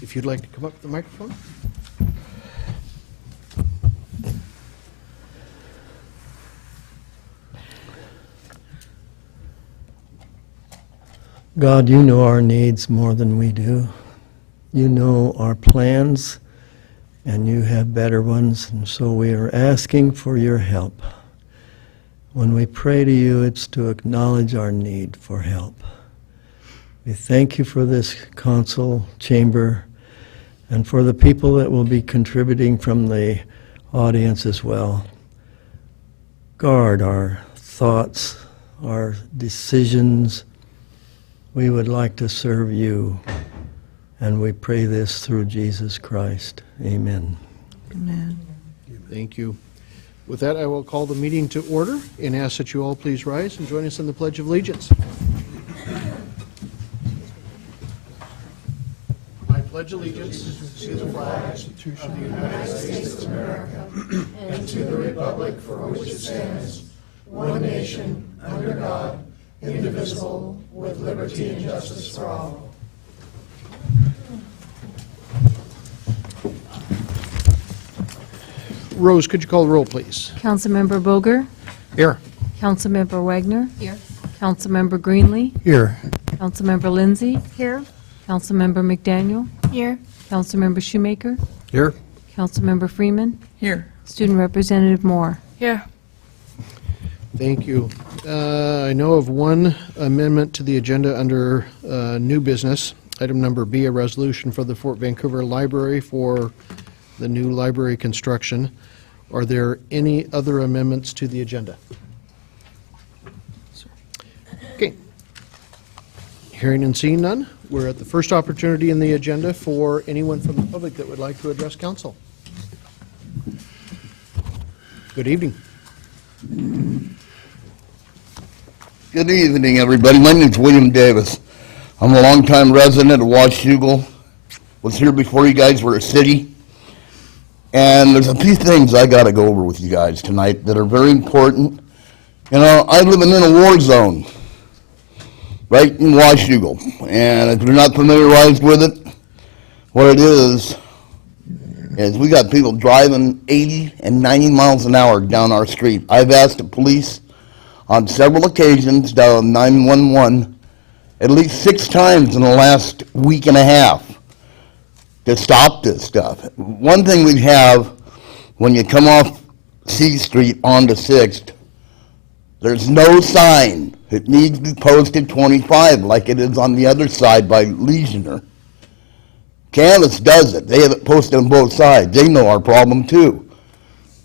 If you'd like to come up to the microphone. God, you know our needs more than we do. You know our plans, and you have better ones, and so we are asking for your help. When we pray to you, it's to acknowledge our need for help. We thank you for this council chamber and for the people that will be contributing from the audience as well. Guard our thoughts, our decisions. We would like to serve you, and we pray this through Jesus Christ. Amen. Amen. Thank you. With that, I will call the meeting to order and ask that you all please rise and join us in the Pledge of Allegiance. I pledge allegiance to the flag of the United States of America and to the republic for which it stands, one nation, under God, indivisible, with liberty and justice for all. Rose, could you call the roll, please? Councilmember Boger, Here. Councilmember Wagner, Here. Councilmember Greenlee, Here. Councilmember Lindsay, Here. Councilmember McDaniel, Here. Councilmember Shoemaker, Here. Councilmember Freeman, Here. Student Representative Moore. Here. Thank you. I know of one amendment to the agenda under new business. Item number B, a resolution for the Fort Vancouver Library for the new library construction. Are there any other amendments to the agenda? Okay. Hearing and seeing none, we're at the first opportunity in the agenda for anyone from the public that would like to address council. Good evening. Good evening, everybody. My name's William Davis. I'm a longtime resident of Washougal. Was here before you guys were a city. And there's a few things I got to go over with you guys tonight that are very important. You know, I live in a war zone right in Washougal. And if you're not familiarized with it, what it is we got people driving 80 and 90 miles an hour down our street. I've asked the police on several occasions, down 911, at least 6 times in the last week and a half to stop this stuff. One thing we have, when you come off C Street onto 6th, there's no sign. It needs to be posted 25 like it is on the other side by Legionnaire. Canvas does it. They have it posted on both sides. They know our problem too.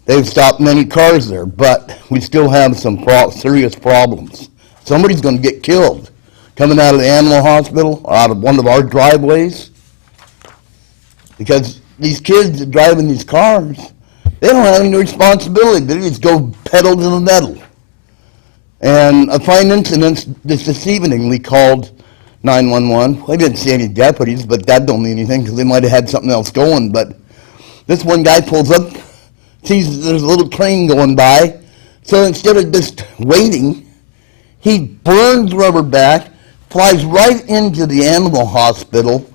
They've stopped many cars there, but we still have some serious problems. Somebody's going to get killed coming out of the animal hospital or out of one of our driveways because these kids that drive in these cars, they don't have any responsibility. They just go pedal to the metal. And a fine incident this evening, we called 911. I didn't see any deputies, but that don't mean anything because they might have had something else going. But this one guy pulls up, sees there's a little train going by, so instead of just waiting, he burns rubber back, flies right into the animal hospital.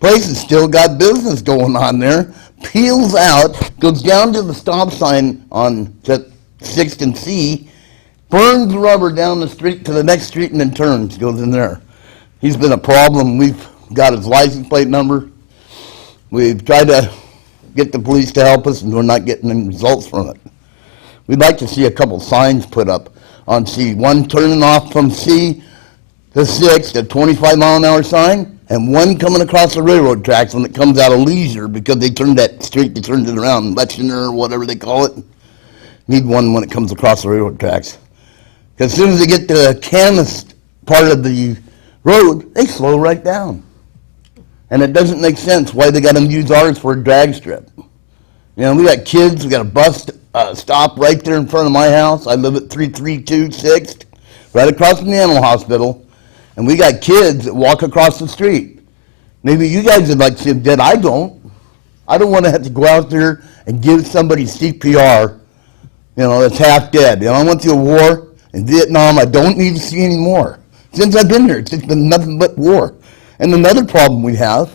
Place has still got business going on there, peels out, goes down to the stop sign on 6th and C, burns rubber down the street to the next street and then turns, goes in there. He's been a problem. We've got his license plate number. We've tried to get the police to help us, and we're not getting any results from it. We'd like to see a couple signs put up on C. One turning off from C to 6th, a 25-mile-an-hour sign, and one coming across the railroad tracks when it comes out of Leisure because they turned that street, they turned it around, Legionnaire or whatever they call it. Need one when it comes across the railroad tracks. Because as soon as they get to the canvas part of the road, they slow right down. And it doesn't make sense why they got to use ours for a drag strip. You know, we got kids, we got a bus stop right there in front of my house. I live at 332 6th, right across from the animal hospital. And we got kids that walk across the street. Maybe you guys would like to see them dead. I don't. I don't want to have to go out there and give somebody CPR, you know, that's half dead. You know, I went through a war in Vietnam. I don't need to see any more. Since I've been here, it's just been nothing but war. And another problem we have,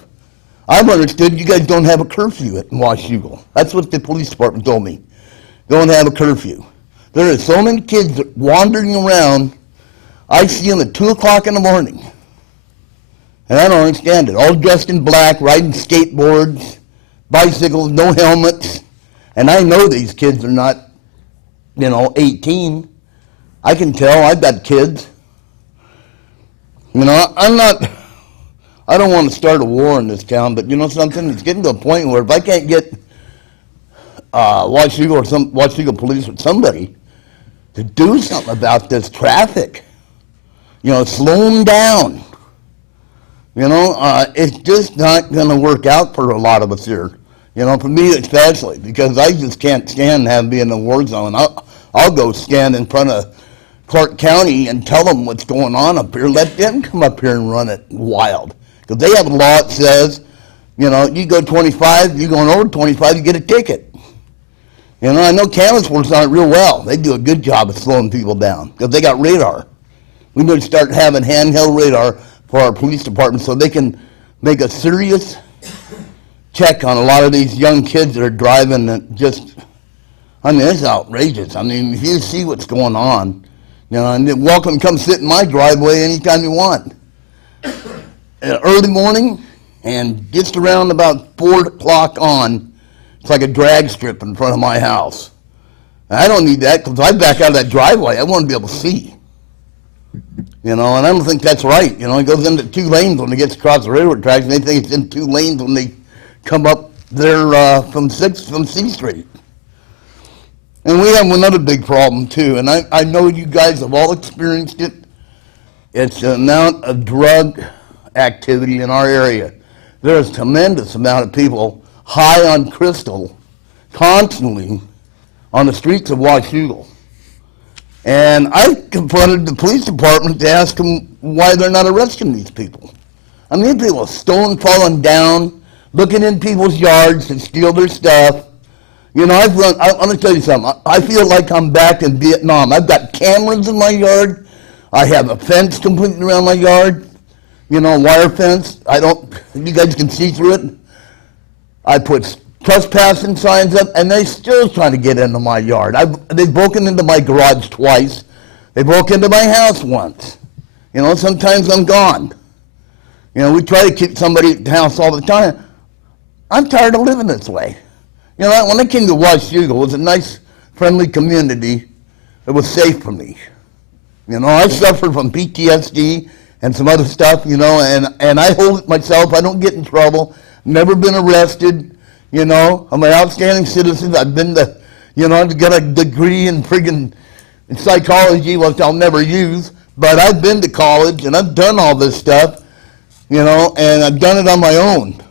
I've understood you guys don't have a curfew at Washougal. That's what the police department told me. Don't have a curfew. There are so many kids wandering around. I see them at 2 o'clock in the morning. And I don't understand it. All dressed in black, riding skateboards, bicycles, no helmets. And I know these kids are not, 18. I can tell. I've got kids. I don't want to start a war in this town, but you know something? It's getting to a point where if I can't get Washougal police or somebody to do something about this traffic, slow them down. It's just not going to work out for a lot of us here. For me especially, because I just can't stand having to be in a war zone. I'll go stand in front of Clark County and tell them what's going on up here. Let them come up here and run it wild. Because they have a law that says, you go 25, you're going over 25, you get a ticket. I know Canvas works on it real well. They do a good job of slowing people down because they got radar. We need to start having handheld radar for our police department so they can make a serious check on a lot of these young kids that are driving that just, it's outrageous. If you see what's going on, and you're welcome to come sit in my driveway anytime you want. Early morning and just around about 4 o'clock on, it's like a drag strip in front of my house. And I don't need that because I back out of that driveway. I want to be able to see. And I don't think that's right. It goes into 2 lanes when it gets across the railroad tracks, and they think it's in 2 lanes when they come up there from C Street. And we have another big problem too, and I know you guys have all experienced it. It's the amount of drug activity in our area. There's a tremendous amount of people high on crystal constantly on the streets of Washougal. And I confronted the police department to ask them why they're not arresting these people. People are stone falling down, looking in people's yards to steal their stuff. I'm going to tell you something. I feel like I'm back in Vietnam. I've got cameras in my yard. I have a fence completely around my yard. Wire fence. You guys can see through it. I put trespassing signs up, and they still trying to get into my yard. They've broken into my garage twice. They broke into my house once. Sometimes I'm gone. We try to keep somebody at the house all the time. I'm tired of living this way. When I came to Washougal, it was a nice, friendly community. It was safe for me. I suffered from PTSD and some other stuff, and I hold it myself. I don't get in trouble. Never been arrested. I'm an outstanding citizen. I've been to, I've got a degree in friggin' psychology, which I'll never use. But I've been to college, and I've done all this stuff, and I've done it on my own.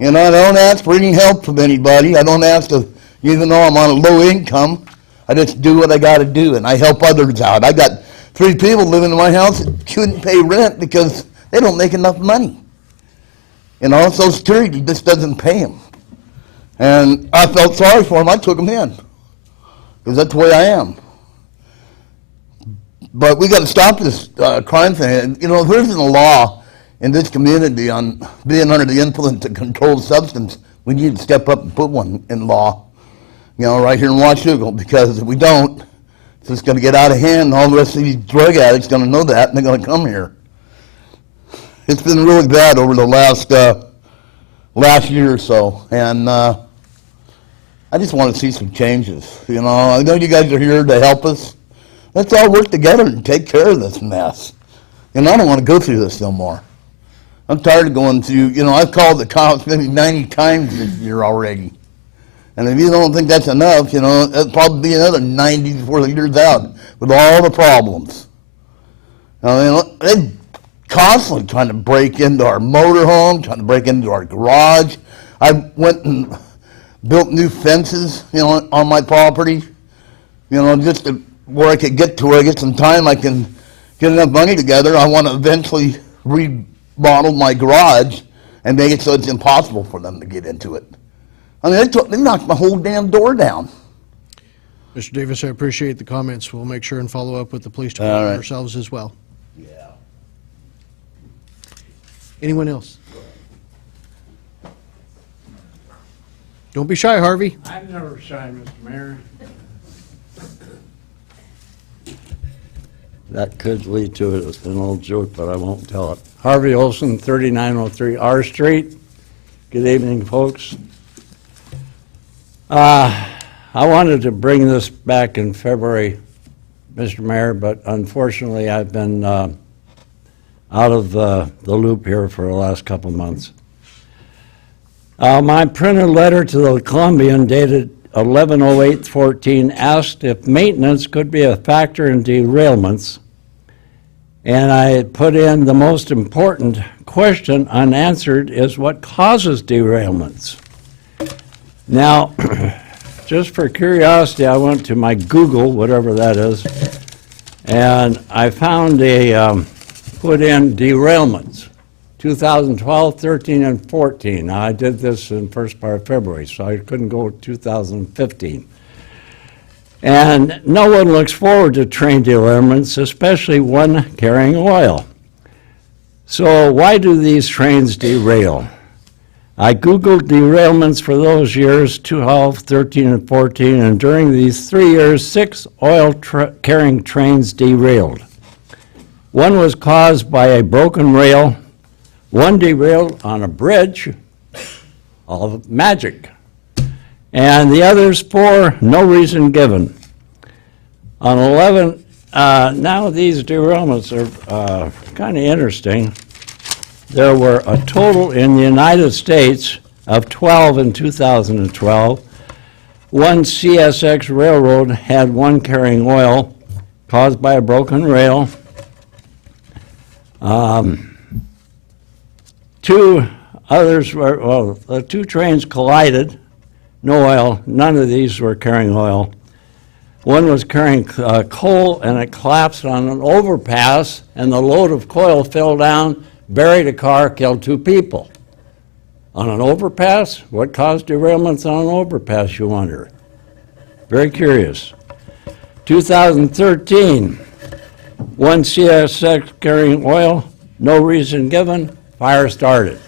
I don't ask for any help from anybody. I don't ask to, even though I'm on a low income, I just do what I got to do, and I help others out. I got 3 people living in my house that couldn't pay rent because they don't make enough money. Social Security just doesn't pay them. And I felt sorry for them. I took them in because that's the way I am. But we got to stop this crime thing. There isn't a law in this community on being under the influence of controlled substance. We need to step up and put one in law, right here in Washougal, because if we don't, it's just going to get out of hand, and all the rest of these drug addicts going to know that, and they're going to come here. It's been really bad over the last year or so, and I just want to see some changes. I know you guys are here to help us. Let's all work together and take care of this mess. I don't want to go through this no more. I'm tired of going through, I've called the cops maybe 90 times this year already. And if you don't think that's enough, it'll probably be another 90 before the year's out with all the problems. They're constantly trying to break into our motorhome, trying to break into our garage. I went and built new fences, on my property, just to, where I could get to where I get some time, I can get enough money together. I want to eventually remodel my garage and make it so it's impossible for them to get into it. They knocked my whole damn door down. Mr. Davis, I appreciate the comments. We'll make sure and follow up with the police department ourselves as well. Yeah. Anyone else? Don't be shy, Harvey. I'm never shy, Mr. Mayor. That could lead to an old joke, but I won't tell it. Harvey Olson, 3903 R Street. Good evening, folks. I wanted to bring this back in February, Mr. Mayor, but unfortunately I've been out of the loop here for the last couple months. My printed letter to the Columbian dated 11/08/14 asked if maintenance could be a factor in derailments, and I put in the most important question unanswered is what causes derailments. Now, just for curiosity, I went to my Google, whatever that is, and I found put in derailments. 2012, 13, and 14. Now, I did this in the first part of February, so I couldn't go 2015. And no one looks forward to train derailments, especially one carrying oil. So why do these trains derail? I Googled derailments for those years, 12, 13, and 14, and during these 3 years, 6 oil-carrying trains derailed. One was caused by a broken rail. One derailed on a bridge, all magic, and the others for no reason given. On 11, now these derailments are kind of interesting. There were a total in the United States of 12 in 2012. One CSX railroad had one carrying oil caused by a broken rail. Two others were, well, the 2 trains collided, no oil, none of these were carrying oil. One was carrying coal and it collapsed on an overpass and the load of coal fell down, buried a car, killed 2 people. On an overpass? What caused derailments on an overpass, you wonder? Very curious. 2013, one CSX carrying oil, no reason given, fire started.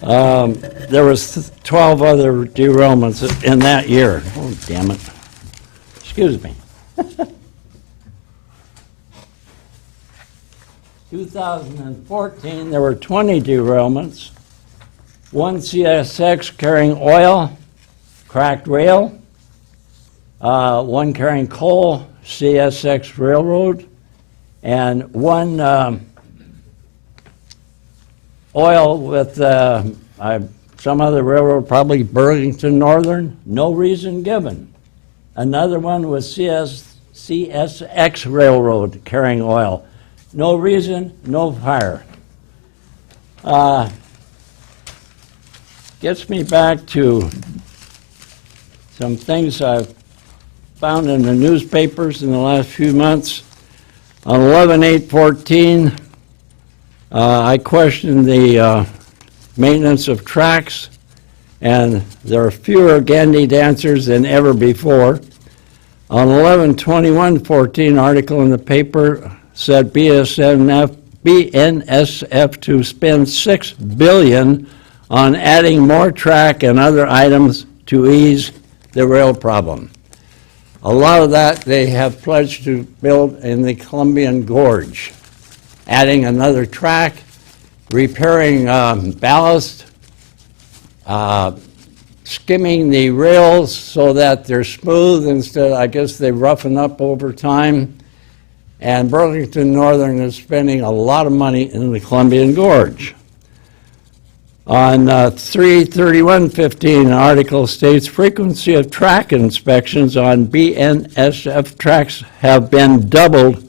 There was 12 other derailments in that year. Oh, damn it. Excuse me. 2014, there were 20 derailments. One CSX carrying oil, cracked rail. One carrying coal, CSX Railroad. And one oil with some other railroad, probably Burlington Northern, no reason given. Another one was CSX Railroad carrying oil. No reason, no fire. Gets me back to some things I've found in the newspapers in the last few months. On 11/8/14, I questioned the maintenance of tracks, and there are fewer Gandhi dancers than ever before. On 11/21/14, article in the paper said BNSF to spend $6 billion on adding more track and other items to ease the rail problem. A lot of that they have pledged to build in the Columbian Gorge, adding another track, repairing ballast, skimming the rails so that they're smooth instead, I guess they roughen up over time. And Burlington Northern is spending a lot of money in the Columbian Gorge. On 3/31/15, an article states frequency of track inspections on BNSF tracks have been doubled,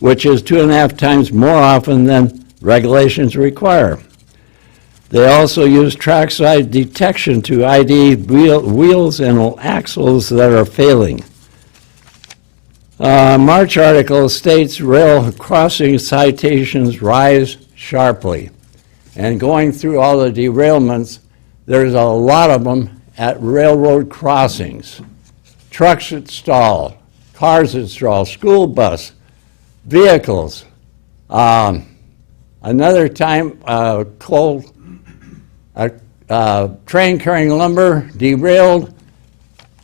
which is 2.5 times more often than regulations require. They also use trackside detection to ID wheels and axles that are failing. March article states rail crossing citations rise sharply. And going through all the derailments, there's a lot of them at railroad crossings. Trucks that stall, cars that stall, school bus, vehicles. Another time, train carrying lumber derailed,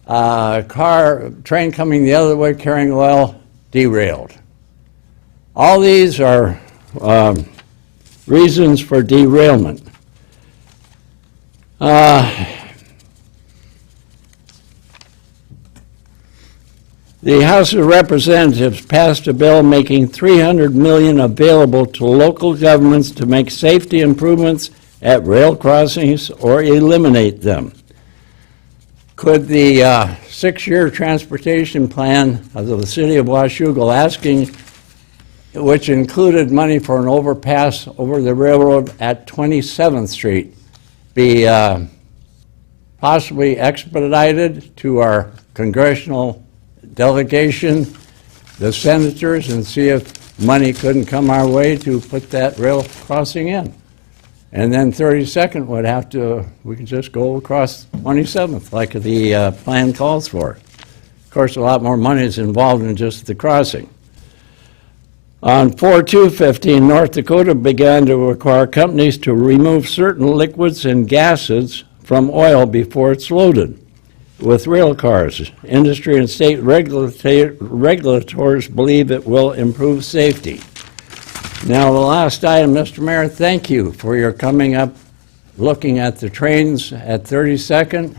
train coming the other way carrying oil derailed. All these are reasons for derailment. The House of Representatives passed a bill making $300 million available to local governments to make safety improvements at rail crossings or eliminate them. Could the six-year transportation plan of the city of Washougal asking, which included money for an overpass over the railroad at 27th Street, be possibly expedited to our congressional delegation, the senators, and see if money couldn't come our way to put that rail crossing in? And then 32nd would have to, we could just go across 27th like the plan calls for. Of course, a lot more money is involved in just the crossing. On 4/2/15, North Dakota began to require companies to remove certain liquids and gases from oil before it's loaded with rail cars. Industry and state regulators believe it will improve safety. Now, the last item, Mr. Mayor, thank you for your coming up, looking at the trains at 32nd,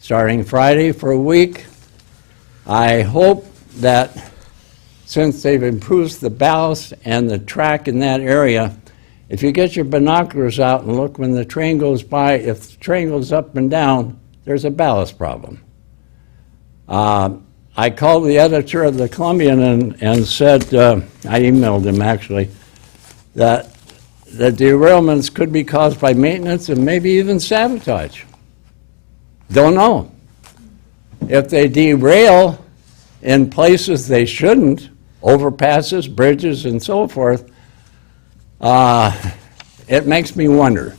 starting Friday for a week. I hope that since they've improved the ballast and the track in that area, if you get your binoculars out and look when the train goes by, if the train goes up and down, there's a ballast problem. I called the editor of the Columbian and said, I emailed him actually, that the derailments could be caused by maintenance and maybe even sabotage. Don't know. If they derail in places they shouldn't, overpasses, bridges, and so forth, it makes me wonder.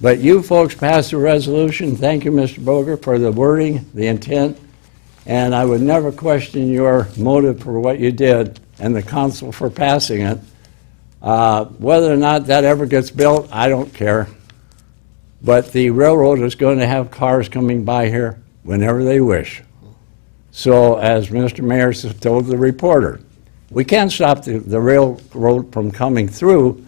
But you folks passed a resolution. Thank you, Mr. Boger, for the wording, the intent, and I would never question your motive for what you did and the council for passing it. Whether or not that ever gets built, I don't care. But the railroad is going to have cars coming by here whenever they wish. So, as Mr. Mayor told the reporter, we can't stop the railroad from coming through,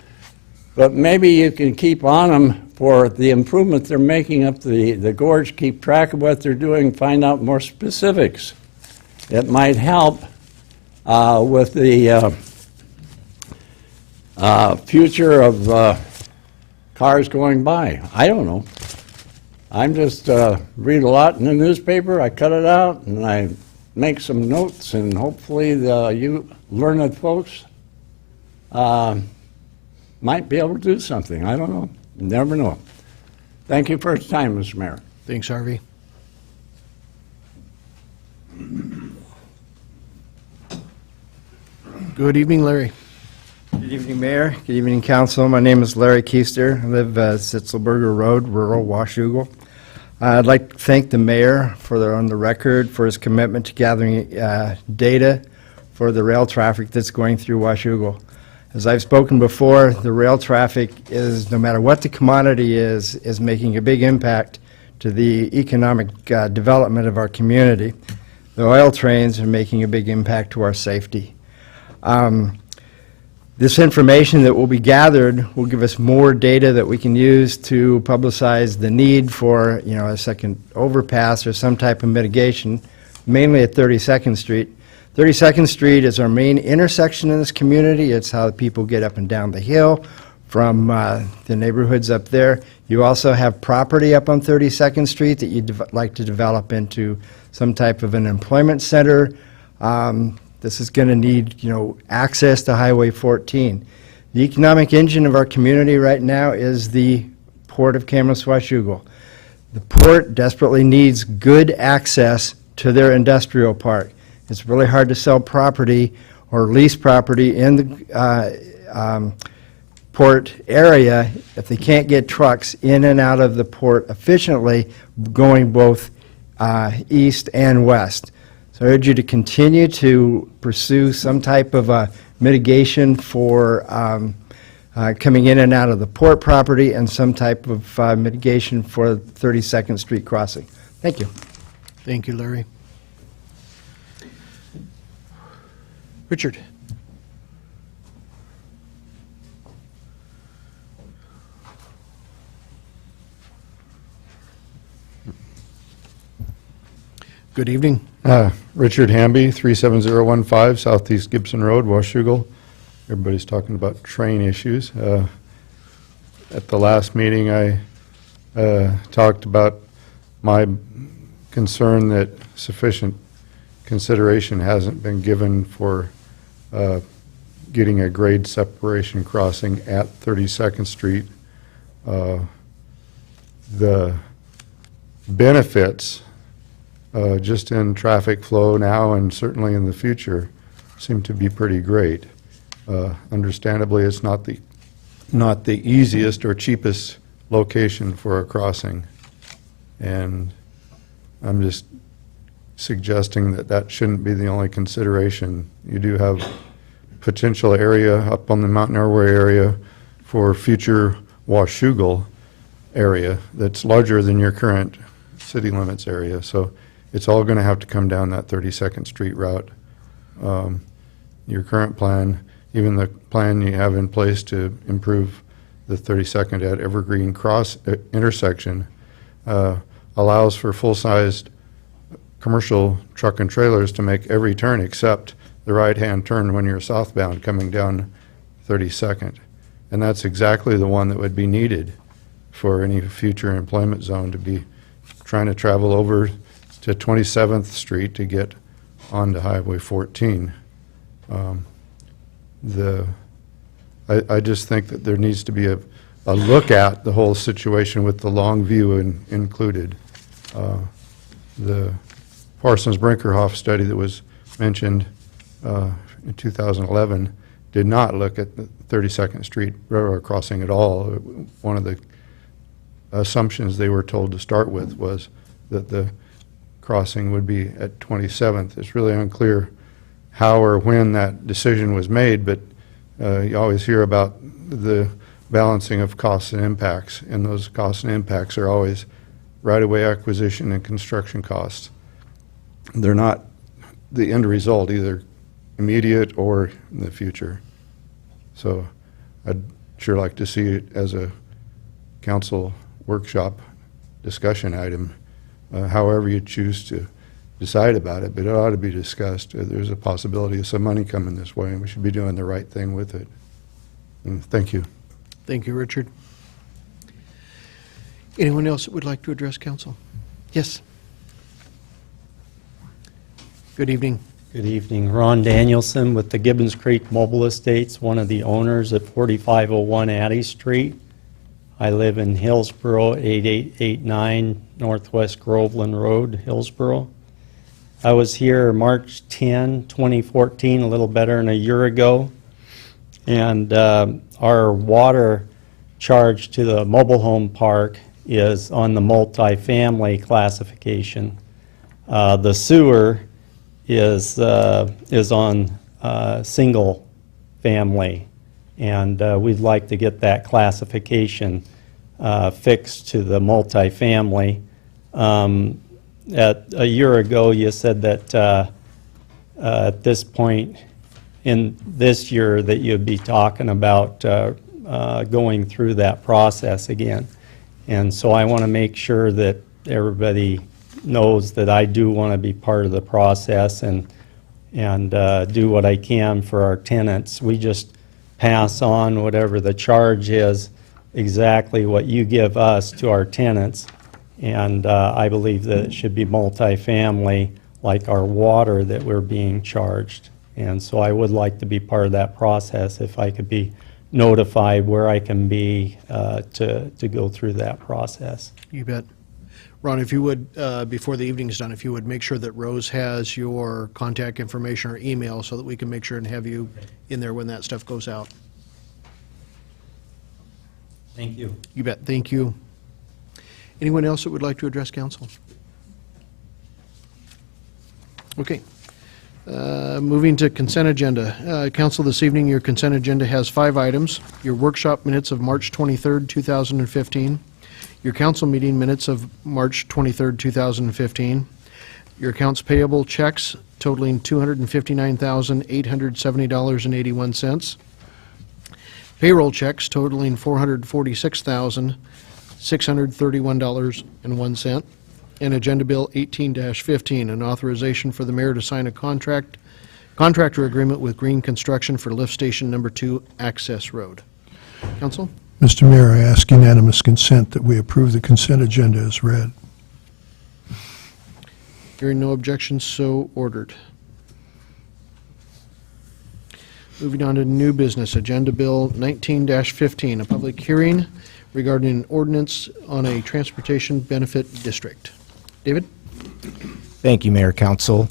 but maybe you can keep on them for the improvement they're making up the gorge, keep track of what they're doing, find out more specifics. It might help with the future of cars going by. I don't know. I'm just read a lot in the newspaper, I cut it out, and I make some notes, and hopefully you learned folks might be able to do something. I don't know. Never know. Thank you for your time, Mr. Mayor. Thanks, Harvey. Good evening, Larry. Good evening, Mayor. Good evening, Council. My name is Larry Keister. I live Sitzelberger Road, rural Washougal. I'd like to thank the Mayor on the record for his commitment to gathering data for the rail traffic that's going through Washougal. As I've spoken before, the rail traffic is, no matter what the commodity is making a big impact to the economic development of our community. The oil trains are making a big impact to our safety. This information that will be gathered will give us more data that we can use to publicize the need for, a second overpass or some type of mitigation, mainly at 32nd Street. 32nd Street is our main intersection in this community. It's how people get up and down the hill from the neighborhoods up there. You also have property up on 32nd Street that you'd like to develop into some type of an employment center. This is going to need, access to Highway 14. The economic engine of our community right now is the Port of Kamloops-Washougal. The port desperately needs good access to their industrial park. It's really hard to sell property or lease property in the port area if they can't get trucks in and out of the port efficiently, going both east and west. So I urge you to continue to pursue some type of mitigation for coming in and out of the port property, and some type of mitigation for 32nd Street crossing. Thank you. Thank you, Larry. Richard? Good evening. Richard Hamby, 37015 Southeast Gibson Road, Washougal. Everybody's talking about train issues. At the last meeting, I talked about my concern that sufficient consideration hasn't been given for getting a grade separation crossing at 32nd Street. The benefits just in traffic flow now and certainly in the future seem to be pretty great. Understandably, it's not the easiest or cheapest location for a crossing, and I'm just suggesting that that shouldn't be the only consideration. You do have potential area up on the Mountain Airway area for future Washougal area that's larger than your current city limits area, so it's all going to have to come down that 32nd Street route. Your current plan, even the plan you have in place to improve the 32nd at Evergreen Cross intersection, allows for full-sized commercial truck and trailers to make every turn except the right-hand turn when you're southbound coming down 32nd. And that's exactly the one that would be needed for any future employment zone, to be trying to travel over to 27th Street to get onto Highway 14. I just think that there needs to be a look at the whole situation with the long view included. The Parsons-Brinkerhoff study that was mentioned in 2011 did not look at the 32nd Street railroad crossing at all. One of the assumptions they were told to start with was that the crossing would be at 27th. It's really unclear how or when that decision was made, but you always hear about the balancing of costs and impacts, and those costs and impacts are always right-of-way acquisition and construction costs. They're not the end result, either immediate or in the future. So I'd sure like to see it as a council workshop discussion item, however you choose to decide about it, but it ought to be discussed. There's a possibility of some money coming this way, and we should be doing the right thing with it. And thank you. Thank you, Richard. Anyone else that would like to address council? Yes. Good evening. Good evening. Ron Danielson with the Gibbons Creek Mobile Estates, one of the owners at 4501 Addie Street. I live in Hillsboro, 8889 Northwest Groveland Road, Hillsboro. I was here March 10, 2014, a little better than a year ago, and our water charge to the mobile home park is on the multifamily classification. The sewer is on single family, and we'd like to get that classification fixed to the multifamily. A year ago, you said that at this point in this year that you'd be talking about going through that process again. And so I want to make sure that everybody knows that I do want to be part of the process and do what I can for our tenants. We just pass on whatever the charge is, exactly what you give us to our tenants. And I believe that it should be multifamily, like our water that we're being charged. And so I would like to be part of that process if I could be notified where I can be to go through that process. You bet. Ron, if you would, before the evening's done, if you would make sure that Rose has your contact information or email so that we can make sure and have you in there when that stuff goes out. Thank you. You bet. Thank you. Anyone else that would like to address council? Okay. Moving to consent agenda. Council, this evening, your consent agenda has 5 items. Your workshop minutes of March 23rd, 2015. Your council meeting minutes of March 23rd, 2015. Your accounts payable checks totaling $259,870.81. Payroll checks totaling $446,631.01. And Agenda Bill 18-15, an authorization for the mayor to sign a contractor agreement with Green Construction for Lift Station Number 2 Access Road. Council? Mr. Mayor, I ask unanimous consent that we approve the consent agenda as read. Hearing no objections, so ordered. Moving on to new business, Agenda Bill 19-15, a public hearing regarding an ordinance on a transportation benefit district. David? Thank you, Mayor, Council.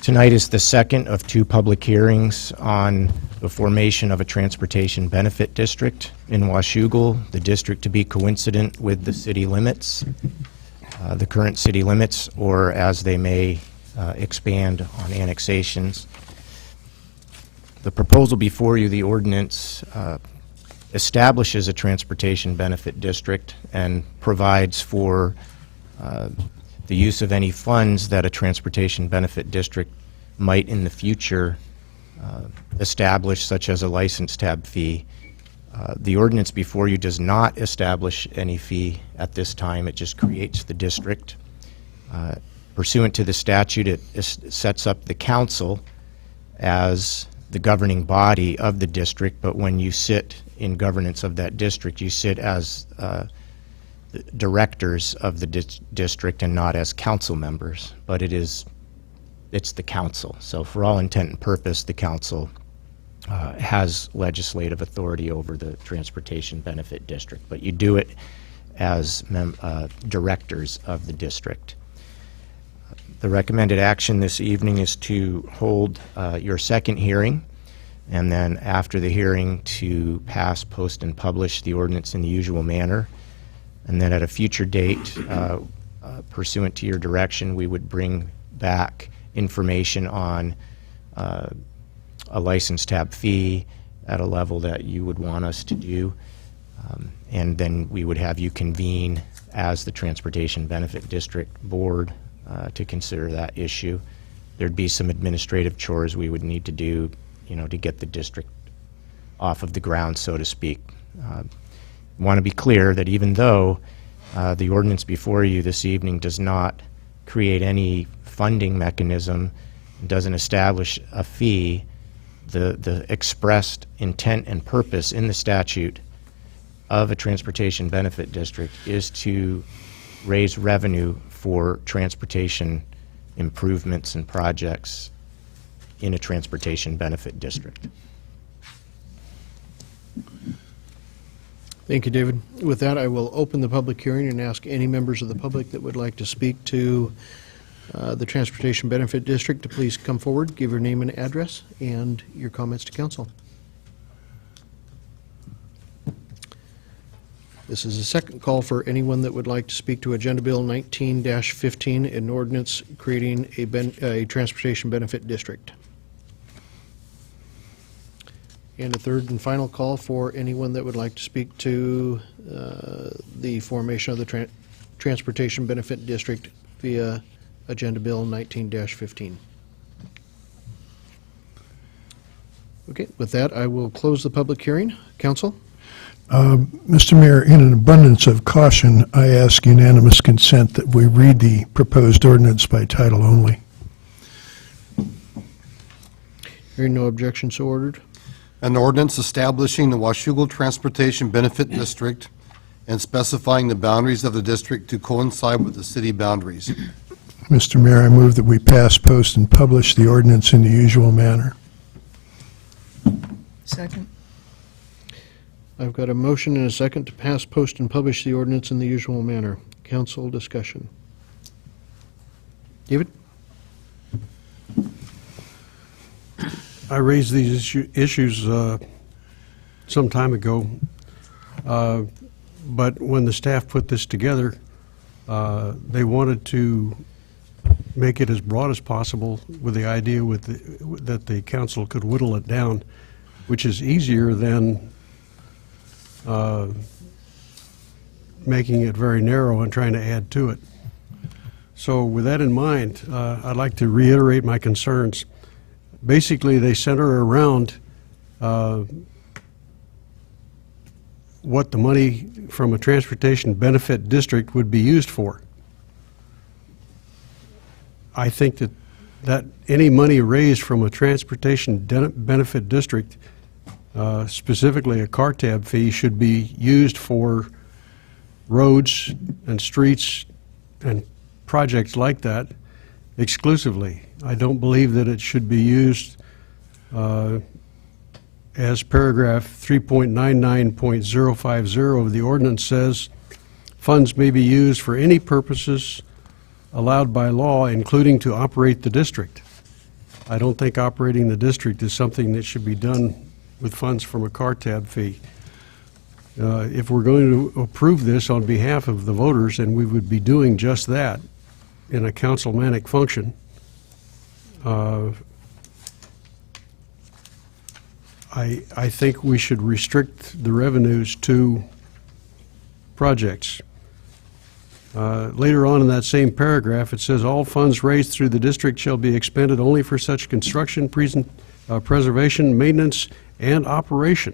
Tonight is the second of 2 public hearings on the formation of a transportation benefit district in Washougal, the district to be coincident with the city limits, the current city limits, or as they may expand on annexations. The proposal before you, the ordinance, establishes a transportation benefit district and provides for the use of any funds that a transportation benefit district might in the future establish, such as a license tab fee. The ordinance before you does not establish any fee at this time. It just creates the district. Pursuant to the statute, it sets up the council as the governing body of the district, but when you sit in governance of that district, you sit as directors of the district and not as council members, but it's the council. So for all intent and purpose, the council has legislative authority over the transportation benefit district, but you do it as directors of the district. The recommended action this evening is to hold your second hearing, and then after the hearing to pass, post, and publish the ordinance in the usual manner. And then at a future date, pursuant to your direction, we would bring back information on a license tab fee at a level that you would want us to do. And then we would have you convene as the Transportation Benefit District Board to consider that issue. There'd be some administrative chores we would need to do, to get the district off of the ground, so to speak. Want to be clear that even though the ordinance before you this evening does not create any funding mechanism, doesn't establish a fee, the expressed intent and purpose in the statute of a transportation benefit district is to raise revenue for transportation improvements and projects in a transportation benefit district. Thank you, David. With that, I will open the public hearing and ask any members of the public that would like to speak to the Transportation Benefit District to please come forward, give your name and address, and your comments to council. This is a second call for anyone that would like to speak to Agenda Bill 19-15, an ordinance creating a transportation benefit district. And a third and final call for anyone that would like to speak to the formation of the Transportation Benefit District via Agenda Bill 19-15. Okay, with that, I will close the public hearing. Council? Mr. Mayor, in an abundance of caution, I ask unanimous consent that we read the proposed ordinance by title only. Hearing no objection, so ordered. An ordinance establishing the Washougal Transportation Benefit District and specifying the boundaries of the district to coincide with the city boundaries. Mr. Mayor, I move that we pass, post, and publish the ordinance in the usual manner. Second. I've got a motion and a second to pass, post, and publish the ordinance in the usual manner. Council discussion. David? I raised these issues some time ago, but when the staff put this together, they wanted to make it as broad as possible with the idea that the council could whittle it down, which is easier than making it very narrow and trying to add to it. So with that in mind, I'd like to reiterate my concerns. Basically, they center around what the money from a transportation benefit district would be used for. I think that any money raised from a transportation benefit district, specifically a car tab fee, should be used for roads and streets and projects like that exclusively. I don't believe that it should be used as paragraph 3.99.050 of the ordinance says, funds may be used for any purposes allowed by law, including to operate the district. I don't think operating the district is something that should be done with funds from a car tab fee. If we're going to approve this on behalf of the voters, and we would be doing just that in a councilmanic function, I think we should restrict the revenues to projects. Later on in that same paragraph, it says, all funds raised through the district shall be expended only for such construction, preservation, maintenance, and operation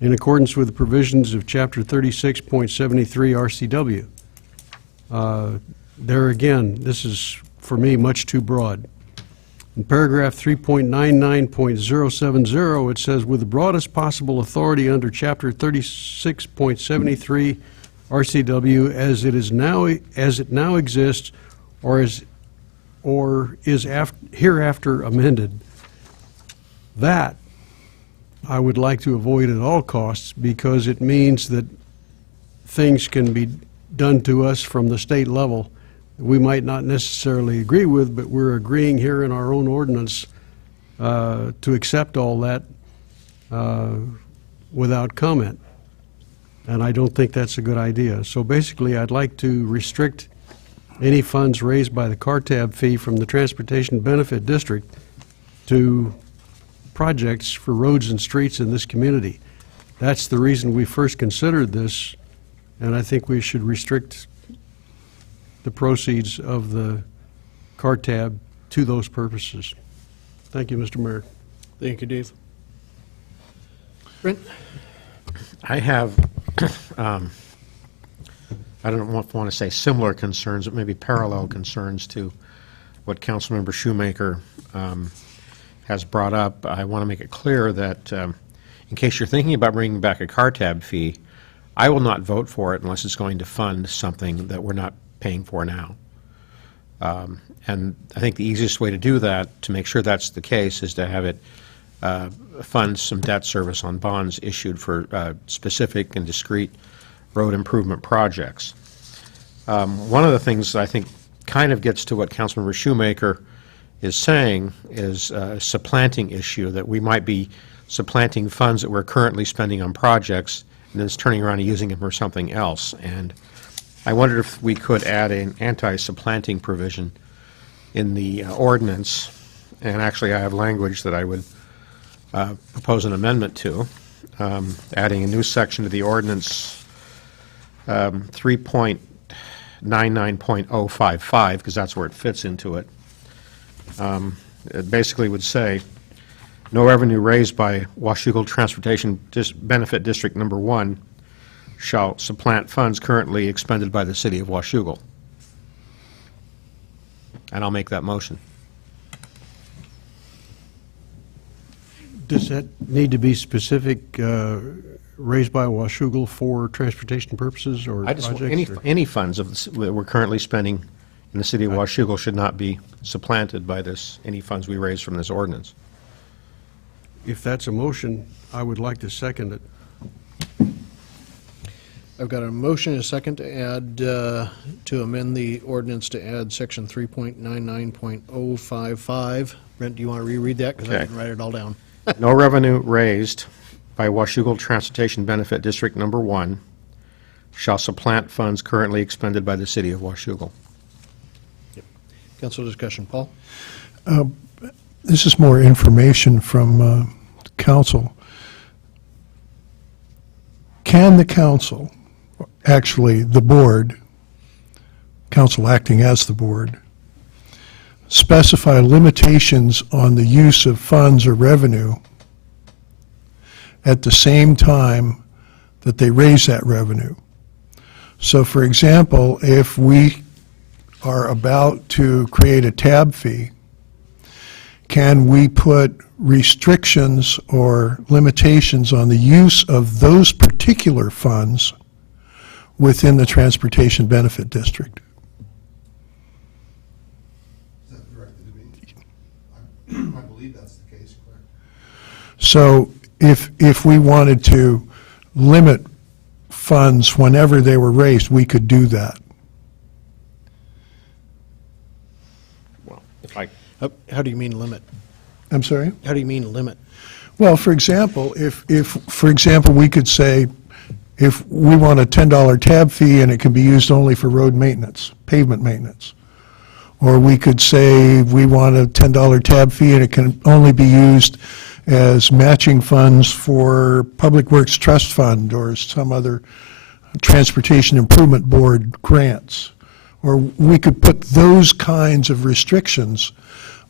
in accordance with the provisions of Chapter 36.73 RCW. There again, this is, for me, much too broad. In paragraph 3.99.070, it says, with the broadest possible authority under Chapter 36.73 RCW as it now exists, or is hereafter amended. That I would like to avoid at all costs, because it means that things can be done to us from the state level we might not necessarily agree with, but we're agreeing here in our own ordinance to accept all that without comment. And I don't think that's a good idea. So basically, I'd like to restrict any funds raised by the car tab fee from the Transportation Benefit District to projects for roads and streets in this community. That's the reason we first considered this, and I think we should restrict the proceeds of the car tab to those purposes. Thank you, Mr. Mayor. Thank you, Dave. Brent? I have, I don't want to say similar concerns, but maybe parallel concerns to what Councilmember Shoemaker has brought up. I want to make it clear that in case you're thinking about bringing back a car tab fee, I will not vote for it unless it's going to fund something that we're not paying for now. And I think the easiest way to do that, to make sure that's the case, is to have it fund some debt service on bonds issued for specific and discrete road improvement projects. One of the things I think kind of gets to what Councilmember Shoemaker is saying is a supplanting issue, that we might be supplanting funds that we're currently spending on projects and then turning around and using them for something else. And I wondered if we could add an anti-supplanting provision in the ordinance, and actually I have language that I would propose an amendment to, adding a new section to the ordinance, 3.99.055, because that's where it fits into it. It basically would say, no revenue raised by Washougal Transportation Benefit District Number 1 shall supplant funds currently expended by the city of Washougal. And I'll make that motion. Does that need to be specific, raised by Washougal for transportation purposes or I just, projects? any funds that we're currently spending in the city of Washougal should not be supplanted by any funds we raise from this ordinance. If that's a motion, I would like to second it. I've got a motion and a second to add, to amend the ordinance to add section 3.99.055. Brent, do you want to reread that? Because I Okay. didn't write it all down. No revenue raised by Washougal Transportation Benefit District Number 1 shall supplant funds currently expended by the city of Washougal. Council discussion. Paul? This is more information from council. Can the council, actually the board, council acting as the board, specify limitations on the use of funds or revenue at the same time that they raise that revenue? So for example, if we are about to create a tab fee, can we put restrictions or limitations on the use of those particular funds within the Transportation Benefit District? Is that directed to me? I believe that's the case, correct? So if we wanted to limit funds whenever they were raised, we could do that. Well, if I, How do you mean limit? I'm sorry? How do you mean limit? Well, for example, if for example, we could say, if we want a $10 tab fee and it can be used only for road maintenance, pavement maintenance. Or we could say we want a $10 tab fee and it can only be used as matching funds for Public Works Trust Fund or some other Transportation Improvement Board grants. Or we could put those kinds of restrictions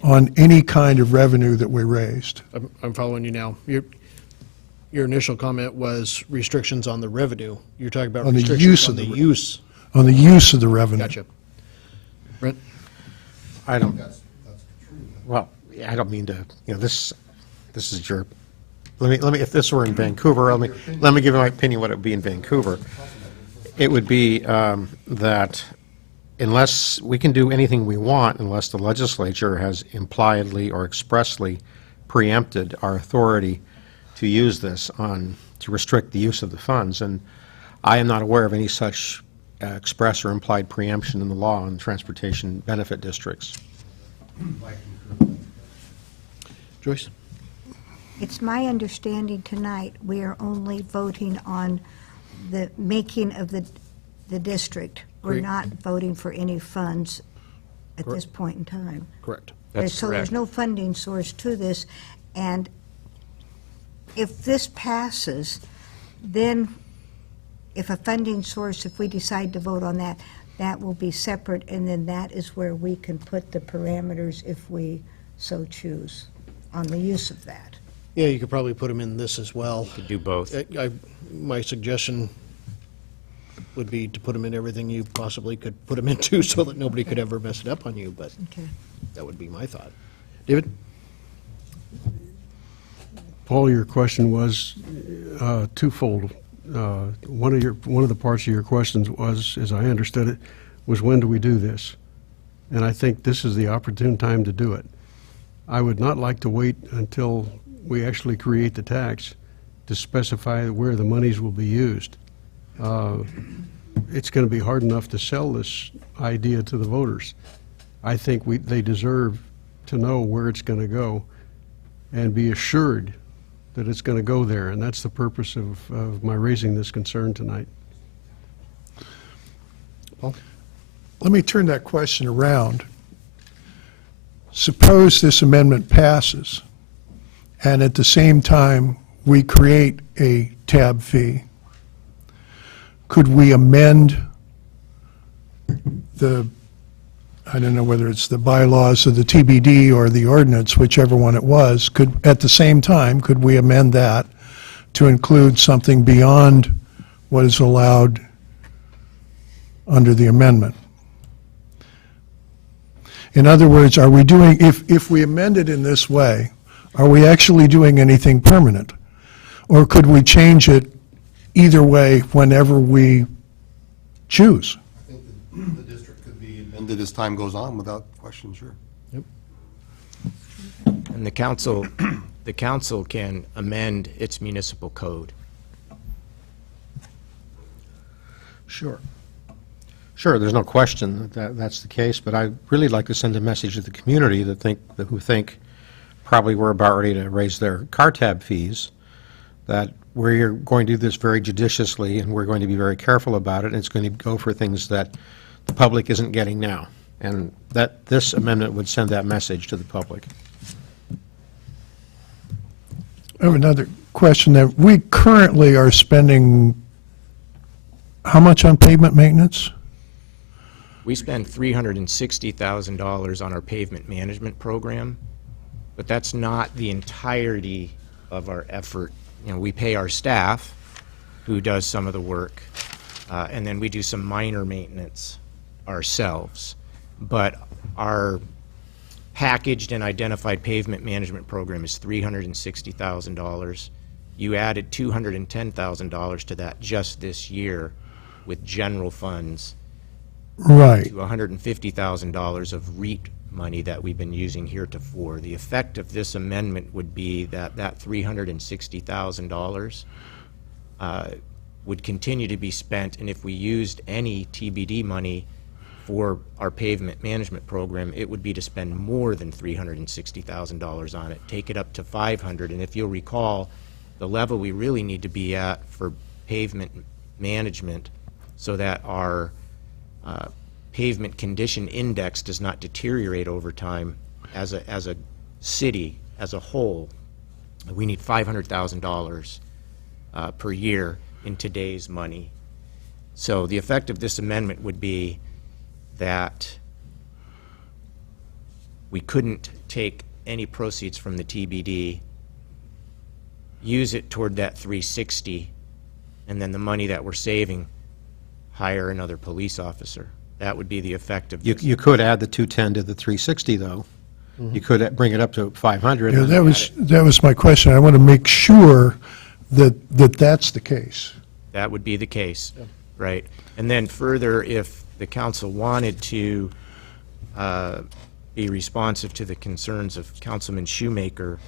on any kind of revenue that we raised. I'm following you now. Your initial comment was restrictions on the revenue. You're talking about On the restrictions use on of the the use. On the use of the revenue. Gotcha. Brent? I don't, That's true. well, I don't mean to, this is your, let me, if this were in Vancouver, let me give you my opinion what it would be in Vancouver. It would be that unless, we can do anything we want unless the legislature has impliedly or expressly preempted our authority to use this to restrict the use of the funds. And I am not aware of any such express or implied preemption in the law on transportation benefit districts. Joyce? It's my understanding tonight, we are only voting on the making of the district. We're Great. not voting for any funds at this point in time. Correct. So there's no funding source to this, and if this passes, then if a funding source, if we decide to vote on that, that will be separate, and then that is where we can put the parameters if we so choose on the use of that. Yeah, you could probably put them in this as well. Could do both. My suggestion would be to put them in everything you possibly could put them into so that nobody could ever mess it up on you, but Okay. that would be my thought. David? Paul, your question was twofold. One of the parts of your questions was, as I understood it, was when do we do this? And I think this is the opportune time to do it. I would not like to wait until we actually create the tax to specify where the monies will be used. It's going to be hard enough to sell this idea to the voters. I think they deserve to know where it's going to go and be assured that it's going to go there, and that's the purpose of my raising this concern tonight. Let me turn that question around. Suppose this amendment passes, and at the same time, we create a tab fee. Could we amend the, I don't know whether it's the bylaws of the TBD or the ordinance, whichever one it was, at the same time, could we amend that to include something beyond what is allowed under the amendment? In other words, are we doing, if we amend it in this way, are we actually doing anything permanent? Or could we change it either way whenever we choose? I think the district could be amended as time goes on without question, sure. And the council can amend its municipal code. Sure. Sure, there's no question that that's the case, but I'd really like to send a message to the community who think probably we're about ready to raise their car tab fees, that we're going to do this very judiciously and we're going to be very careful about it, and it's going to go for things that the public isn't getting now. And that, this amendment would send that message to the public. I have another question that we currently are spending how much on pavement maintenance? We spend $360,000 on our pavement management program, but that's not the entirety of our effort. You know, we pay our staff, who does some of the work, and then we do some minor maintenance ourselves. But our packaged and identified pavement management program is $360,000. You added $210,000 to that just this year with general funds. Right. To $150,000 of REIT money that we've been using heretofore. The effect of this amendment would be that that $360,000 would continue to be spent, and if we used any TBD money for our pavement management program, it would be to spend more than $360,000 on it, take it up to $500,000. And if you'll recall, the level we really need to be at for pavement management so that our pavement condition index does not deteriorate over time as a city, as a whole, we need $500,000 per year in today's money. So the effect of this amendment would be that we couldn't take any proceeds from the TBD, use it toward that 360, and then the money that we're saving, hire another police officer. That would be the effect of this. You could add the 210 to the 360, though. You could bring it up to 500. Yeah, that was my question. I want to make sure that that's the case. That would be the case, right? And then further, if the council wanted to be responsive to the concerns of Councilman Shoemaker,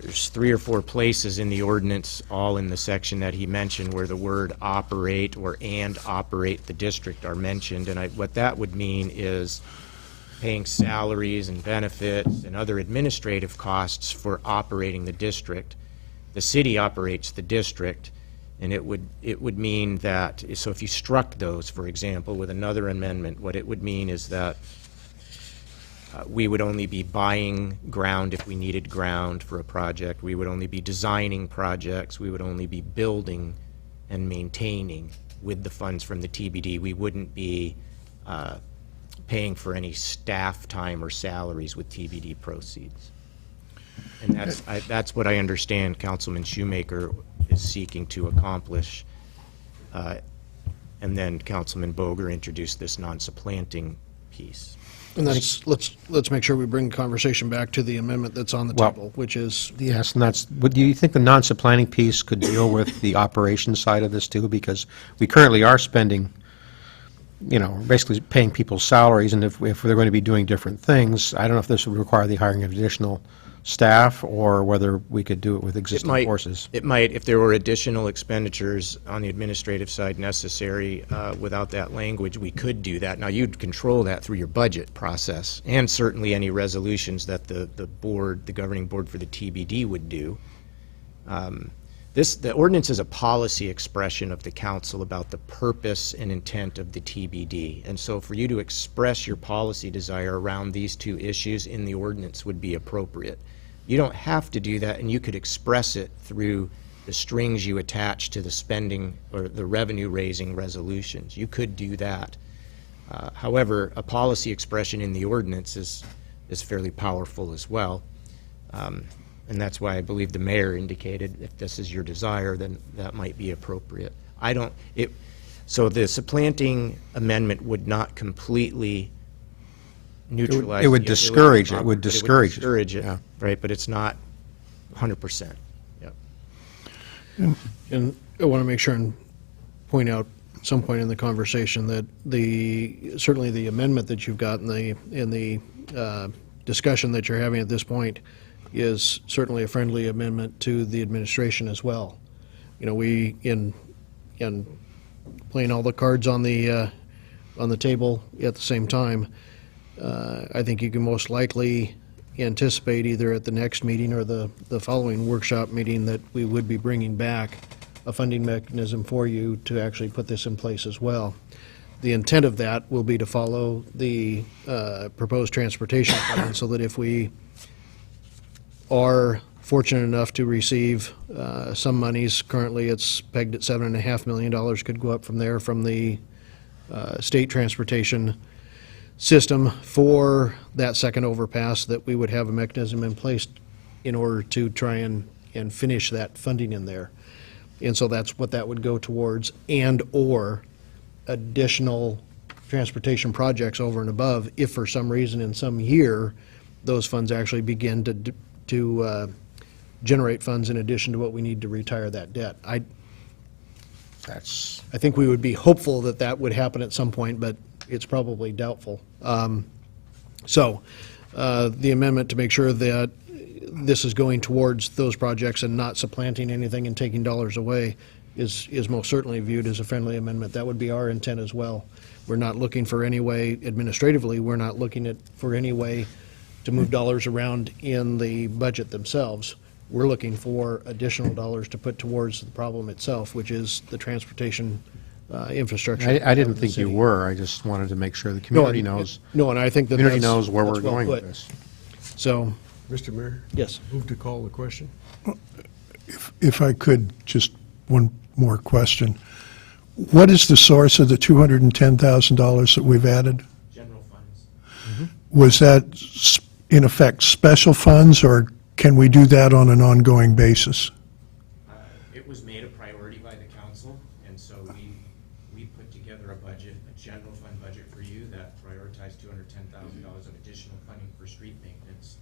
there's 3 or 4 places in the ordinance, all in the section that he mentioned, where the word operate or and operate the district are mentioned. And what that would mean is paying salaries and benefits and other administrative costs for operating the district. The city operates the district, and it would mean that, so if you struck those, for example, with another amendment, what it would mean is that we would only be buying ground if we needed ground for a project. We would only be designing projects. We would only be building and maintaining with the funds from the TBD. We wouldn't be paying for any staff time or salaries with TBD proceeds. And that's what I understand Councilman Shoemaker is seeking to accomplish. And then Councilman Boger introduced this non-supplanting piece. And that's, let's make sure we bring the conversation back to the amendment that's on the Well, table, which is, Yes, and that's, but do you think the non-supplanting piece could deal with the operations side of this too? Because we currently are spending, you know, basically paying people's salaries, and if they're going to be doing different things, I don't know if this would require the hiring of additional staff, or whether we could do it with existing forces. It might, if there were additional expenditures on the administrative side necessary without that language, we could do that. Now, you'd control that through your budget process, and certainly any resolutions that the board, the governing board for the TBD would do. The ordinance is a policy expression of the council about the purpose and intent of the TBD. And so for you to express your policy desire around these 2 issues in the ordinance would be appropriate. You don't have to do that, and you could express it through the strings you attach to the spending or the revenue-raising resolutions. You could do that. However, a policy expression in the ordinance is fairly powerful as well. And that's why I believe the mayor indicated if this is your desire, then that might be appropriate. So the supplanting amendment would not completely neutralize. It would the ability discourage to it. It would operate. discourage it. Discourage it, Yeah. right, but it's not 100%. Yep. and I want to make sure and point out at some point in the conversation that certainly the amendment that you've got in the discussion that you're having at this point is certainly a friendly amendment to the administration as well. You know, we, in playing all the cards on the table at the same time, I think you can most likely anticipate either at the next meeting or the following workshop meeting that we would be bringing back a funding mechanism for you to actually put this in place as well. the intent of that will be to follow the proposed transportation plan, so that if we are fortunate enough to receive some monies, currently it's pegged at $7.5 million, could go up from there from the state transportation system for that second overpass, that we would have a mechanism in place in order to try and finish that funding in there. And so that's what that would go towards, and/or additional transportation projects over and above, if for some reason in some year, those funds actually begin to generate funds in addition to what we need to retire that debt. I think we would be hopeful that that would happen at some point, but it's probably doubtful. So the amendment to make sure that this is going towards those projects and not supplanting anything and taking dollars away is most certainly viewed as a friendly amendment. That would be our intent as well. We're not looking for any way, administratively, we're not looking for any way to move dollars around in the budget themselves. We're looking for additional dollars to put towards the problem itself, which is the transportation infrastructure. I didn't of the think you city. were. I just wanted to make sure the community knows. No, and I think that Community that's- knows where that's we're well going with put. this. So, Mr. Mayor? yes. Move to call the question. If I could, just one more question. What is the source of the $210,000 that we've added? General funds. Was that, in effect, special funds, or can we do that on an ongoing basis? It was made a priority by the council, and so we put together a budget, a general fund budget for you that prioritized $210,000 of additional funding for street maintenance.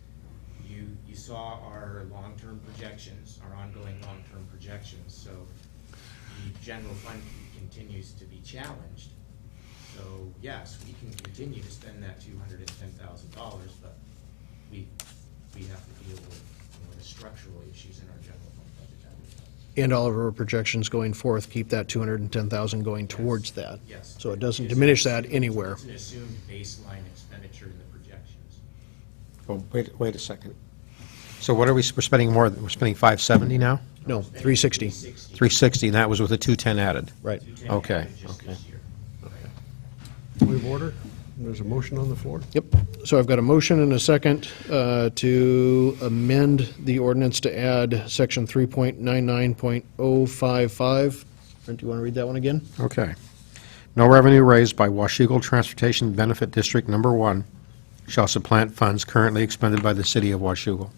You saw our long-term projections, our ongoing long-term projections, so the general fund continues to be challenged. So yes, we can continue to spend that $210,000, but we have to deal with the structural issues in our general fund budget that we have. And all of our projections going forth keep that 210,000 going towards that. Yes. So it doesn't It's diminish an that assumed- anywhere. It's an assumed baseline expenditure in the projections. Oh, wait a second. So what are we're spending more, we're spending 570 now? No, 360. 360, and that was with the 210 added? Right. Okay, Just okay. this year. Point of order. There's a motion on the floor. Yep. So I've got a motion and a second to amend the ordinance to add section 3.99.055. Brent, do you want to read that one again? Okay. No revenue raised by Washougal Transportation Benefit District Number 1 shall supplant funds currently expended by the city of Washougal.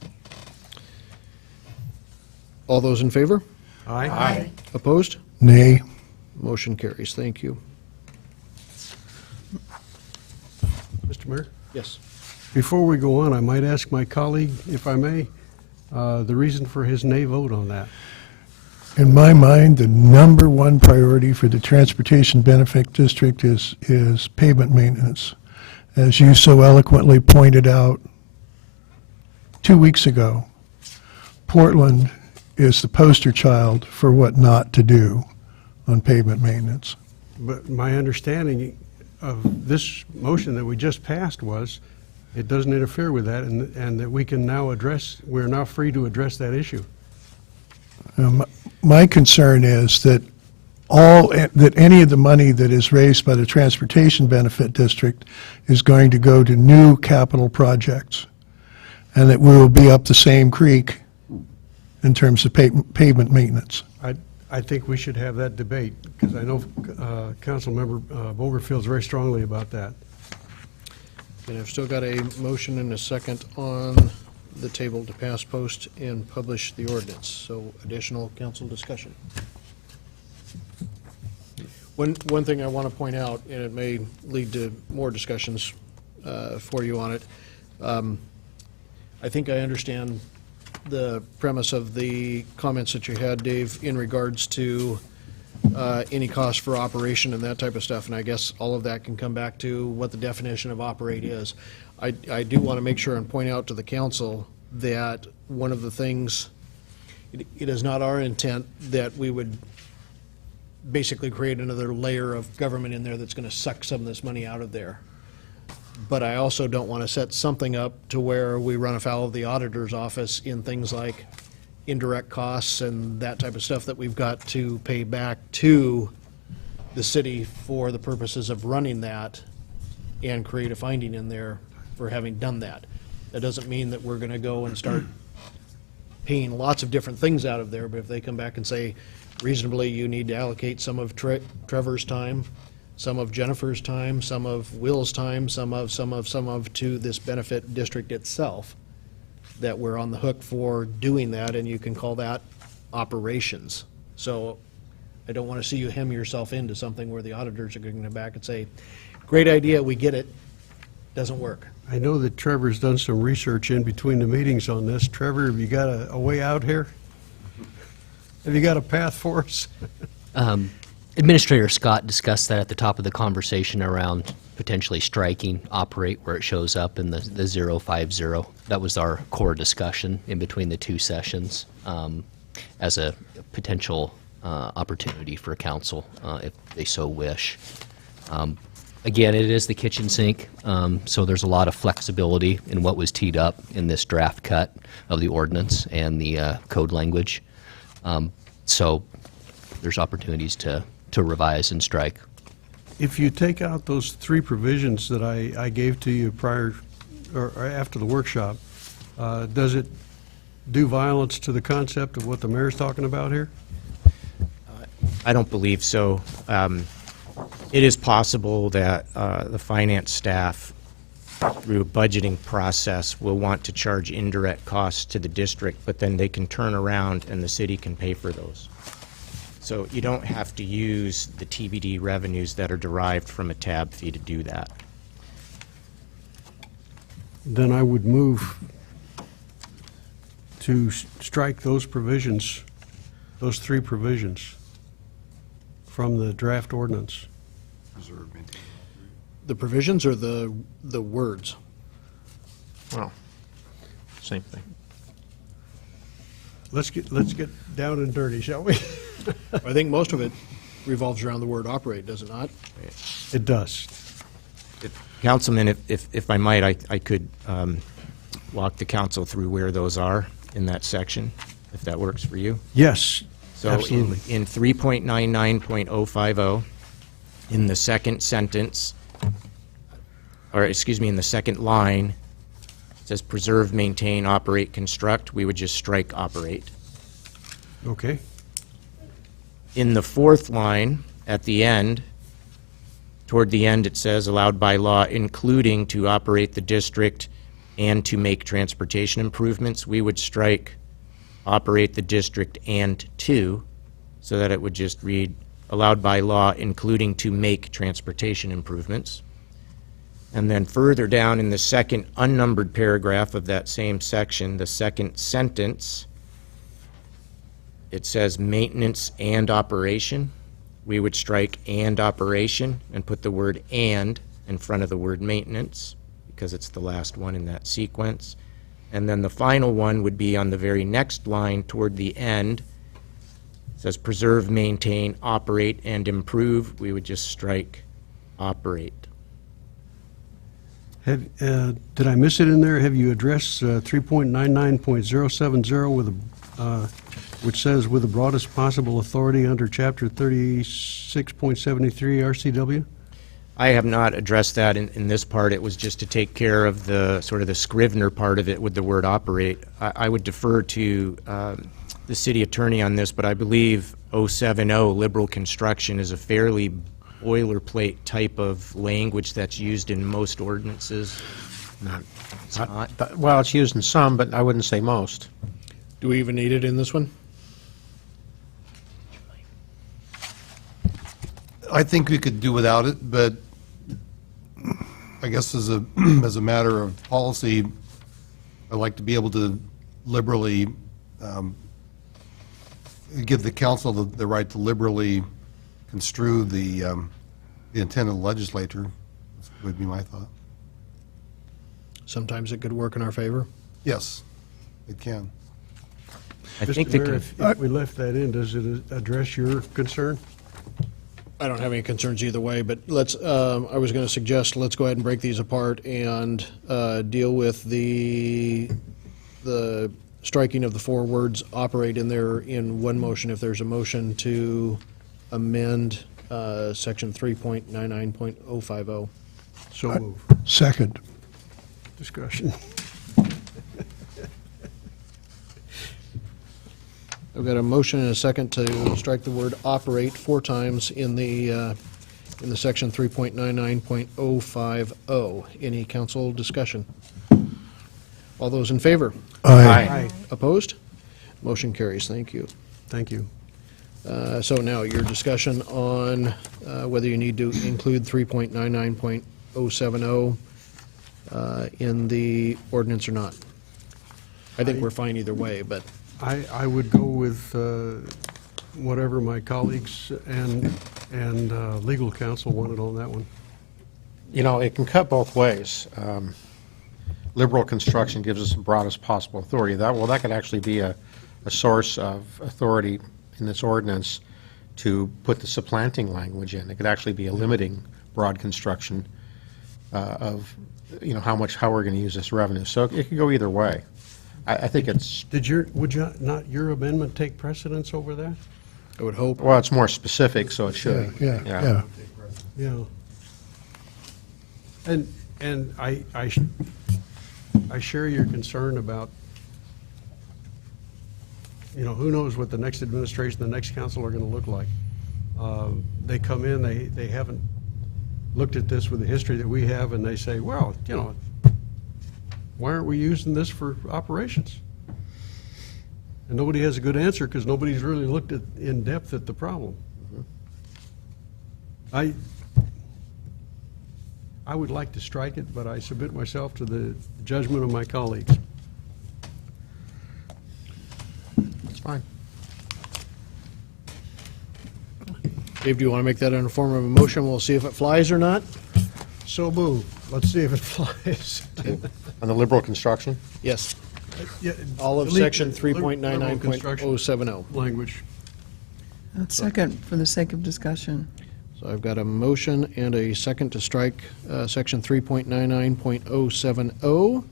All those in favor? Aye. Opposed? Nay. Motion carries. Thank you. Mr. Mayor? Yes. Before we go on, I might ask my colleague, if I may, the reason for his nay vote on that. In my mind, the number one priority for the Transportation Benefit District is pavement maintenance. As you so eloquently pointed out 2 weeks ago, Portland is the poster child for what not to do on pavement maintenance. But my understanding of this motion that we just passed was it doesn't interfere with that, and that we can now we're now free to address that issue. My concern is that any of the money that is raised by the Transportation Benefit District is going to go to new capital projects, and that we will be up the same creek in terms of pavement maintenance. I think we should have that debate, because I know Councilmember Boger feels very strongly about that. And I've still got a motion and a second on the table to pass, post, and publish the ordinance. So additional council discussion. One thing I want to point out, and it may lead to more discussions for you on it. I think I understand the premise of the comments that you had, Dave, in regards to any cost for operation and that type of stuff, and I guess all of that can come back to what the definition of operate is. I do want to make sure and point out to the council that one of the things, it is not our intent that we would basically create another layer of government in there that's going to suck some of this money out of there. But I also don't want to set something up to where we run afoul of the auditor's office in things like indirect costs and that type of stuff that we've got to pay back to the city for the purposes of running that and create a finding in there for having done that. That doesn't mean that we're going to go and start paying lots of different things out of there, but if they come back and say, reasonably, you need to allocate some of Trevor's time, some of Jennifer's time, some of Will's time, some of to this benefit district itself, that we're on the hook for doing that, and you can call that operations. So I don't want to see you hem yourself into something where the auditors are going to come back and say, great idea, we get it, doesn't work. I know that Trevor's done some research in between the meetings on this. Trevor, have you got a way out here? Have you got a path for us? Administrator Scott discussed that at the top of the conversation around potentially striking operate where it shows up in the 050. That was our core discussion in between the two sessions as a potential opportunity for council if they so wish. Again, it is the kitchen sink, so there's a lot of flexibility in what was teed up in this draft cut of the ordinance and the code language. So there's opportunities to revise and strike. If you take out those three provisions that I gave to you prior or after the workshop, does it do violence to the concept of what the mayor's talking about here? I don't believe so. It is possible that the finance staff, through a budgeting process, will want to charge indirect costs to the district, but then they can turn around and the city can pay for those. So you don't have to use the TBD revenues that are derived from a tab fee to do that. Then I would move to strike those provisions, those three provisions from the draft ordinance. The provisions or the words? Well, same thing. Let's get down and dirty, shall we? I think most of it revolves around the word operate, does it not? It does. Councilman, if I might, I could walk the council through where those are in that section, if that works for you. Yes, So absolutely. in 3.99.050, in the second sentence, or excuse me, in the second line, it says preserve, maintain, operate, construct. We would just strike operate. Okay. In the fourth line, at the end, toward the end, it says allowed by law, including to operate the district and to make transportation improvements. We would strike operate the district and to, so that it would just read allowed by law, including to make transportation improvements. And then further down in the second unnumbered paragraph of that same section, the second sentence, it says maintenance and operation. We would strike and operation and put the word and in front of the word maintenance because it's the last one in that sequence. And then the final one would be on the very next line toward the end. It says preserve, maintain, operate, and improve. We would just strike operate. Did I miss it in there? Have you addressed 3.99.070 with which says with the broadest possible authority under Chapter 36.73 RCW? I have not addressed that in this part. It was just to take care of the sort of the Scrivener part of it with the word operate. I would defer to the city attorney on this, but I believe 070, liberal construction, is a fairly boilerplate type of language that's used in most ordinances. It's not. Well, it's used in some, but I wouldn't say most. Do we even need it in this one? I think we could do without it, but I guess as a, as a matter of policy, I'd like to be able to liberally give the council the right to liberally construe the intent of the legislature, would be my thought. Sometimes it could work in our favor. Yes, it can. I think Mr. Mayor, if we left that in, does it address your concern? I don't have any concerns either way, but let's, I was going to suggest, let's go ahead and break these apart and deal with the striking of the four words operate in there in one motion. If there's a motion to amend section 3.99.050. So move. Second. Discussion. I've got a motion and a second to strike the word operate 4 times in the section 3.99.050. Any council discussion? All those in favor? Aye. Opposed? Motion carries. Thank you. Thank you. So now your discussion on whether you need to include 3.99.070 in the ordinance or not. I think we're fine either way, but I would go with whatever my colleagues and legal counsel wanted on that one. You know, it can cut both ways. Liberal construction gives us the broadest possible authority. That could actually be a source of authority in this ordinance to put the supplanting language in. It could actually be a limiting broad construction of, you know, how we're going to use this revenue. So it could go either way. I think it's, Would your amendment take precedence over that? I would hope. well, it's more specific, so it should. Yeah. Yeah. And I share your concern about, you know, who knows what the next administration, the next council are going to look like. They come in, they haven't looked at this with the history that we have, and they say, well, you know, why aren't we using this for operations? And nobody has a good answer because nobody's really looked at in depth at the problem. I would like to strike it, but I submit myself to the judgment of my colleagues. It's fine. Dave, do you want to make that in the form of a motion? We'll see if it flies or not. So move. Let's see if it flies. On the liberal construction? Yes. Yeah, All of delete section the liberal construction 3.99.070. Language. Second, for the sake of discussion. So I've got a motion and a second to strike section 3.99.070.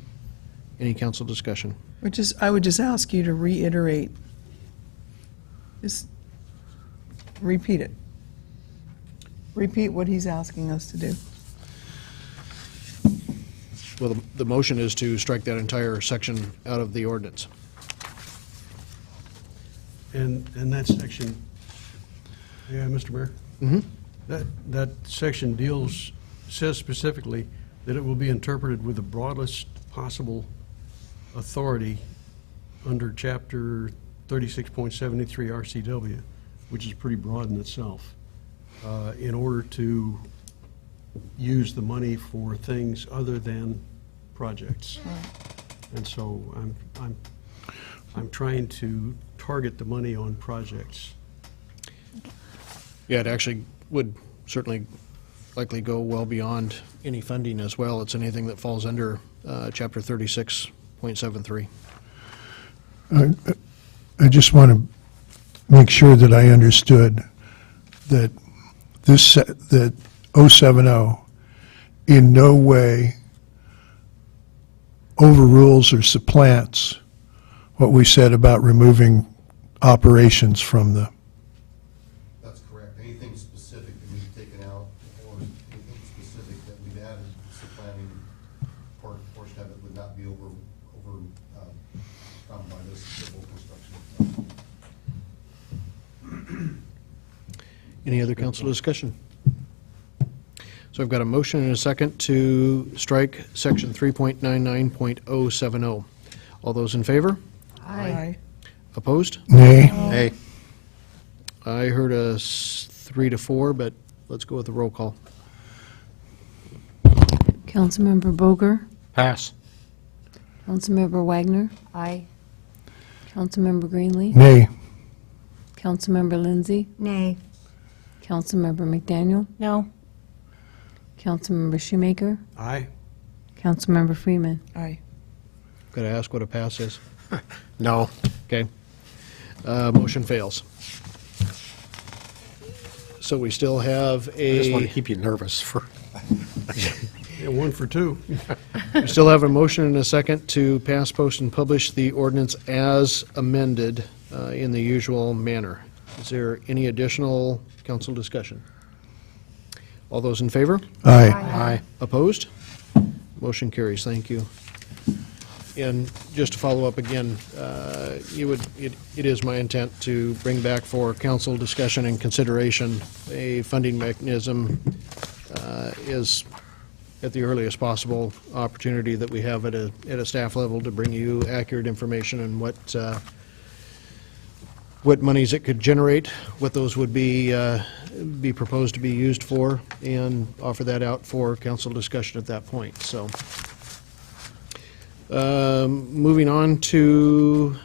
Any council discussion? I would just ask you to reiterate, just repeat it. Repeat what he's asking us to do. Well, the motion is to strike that entire section out of the ordinance. And that section, yeah, Mr. Mayor? Mm-hmm. That section says specifically that it will be interpreted with the broadest possible authority under Chapter 36.73 RCW, which is pretty broad in itself, in order to use the money for things other than projects. And so I'm trying to target the money on projects. Yeah, it actually would certainly likely go well beyond any funding as well. It's anything that falls under Chapter 36.73. I just want to make sure that I understood that that 070 in no way overrules or supplants what we said about removing operations from the. That's correct. Anything specific that we've taken out or anything specific that we've added, supplanting portion of it would not be overcome by this civil construction. Any other council discussion? So I've got a motion and a second to strike section 3.99.070. All those in favor? Aye. Opposed? Nay. Hey, I heard a 3-4, but let's go with the roll call. Councilmember Boger, pass. Councilmember Wagner. Aye. Councilmember Greenlee, Nay. Councilmember Lindsay, Nay. Councilmember McDaniel, No. Councilmember Shoemaker, Aye. Councilmember Freeman. Aye. Got to ask what a pass is. No. Okay. Motion fails. So we still have I just want to a, keep you nervous for, Yeah, 1 for 2. we still have a motion and a second to pass, post, and publish the ordinance as amended in the usual manner. Is there any additional council discussion? All those in favor? Aye. Aye. Opposed? Motion carries. Thank you. And just to follow up again, it is my intent to bring back for council discussion and consideration a funding mechanism is at the earliest possible opportunity that we have at a staff level to bring you accurate information on what monies it could generate, what those would be proposed to be used for, and offer that out for council discussion at that point. So, moving on to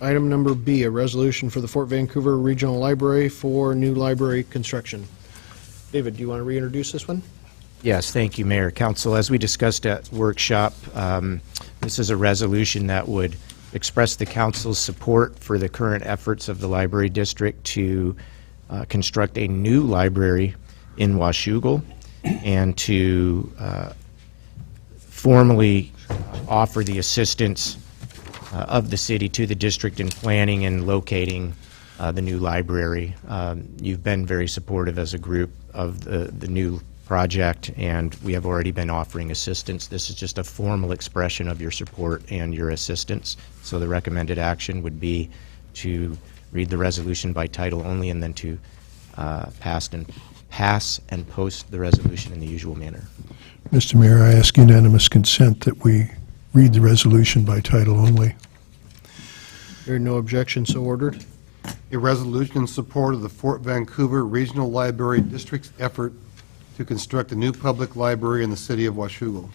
item number B, a resolution for the Fort Vancouver Regional Library for new library construction. David, do you want to reintroduce this one? Yes, thank you, Mayor. Council, as we discussed at workshop, this is a resolution that would express the council's support for the current efforts of the library district to construct a new library in Washougal and to formally offer the assistance of the city to the district in planning and locating the new library. You've been very supportive as a group of the new project, and we have already been offering assistance. This is just a formal expression of your support and your assistance. So the recommended action would be to read the resolution by title only and then to pass and post the resolution in the usual manner. Mr. Mayor, I ask unanimous consent that we read the resolution by title only. Hearing no objection, so ordered. A resolution in support of the Fort Vancouver Regional Library District's effort to construct a new public library in the city of Washougal.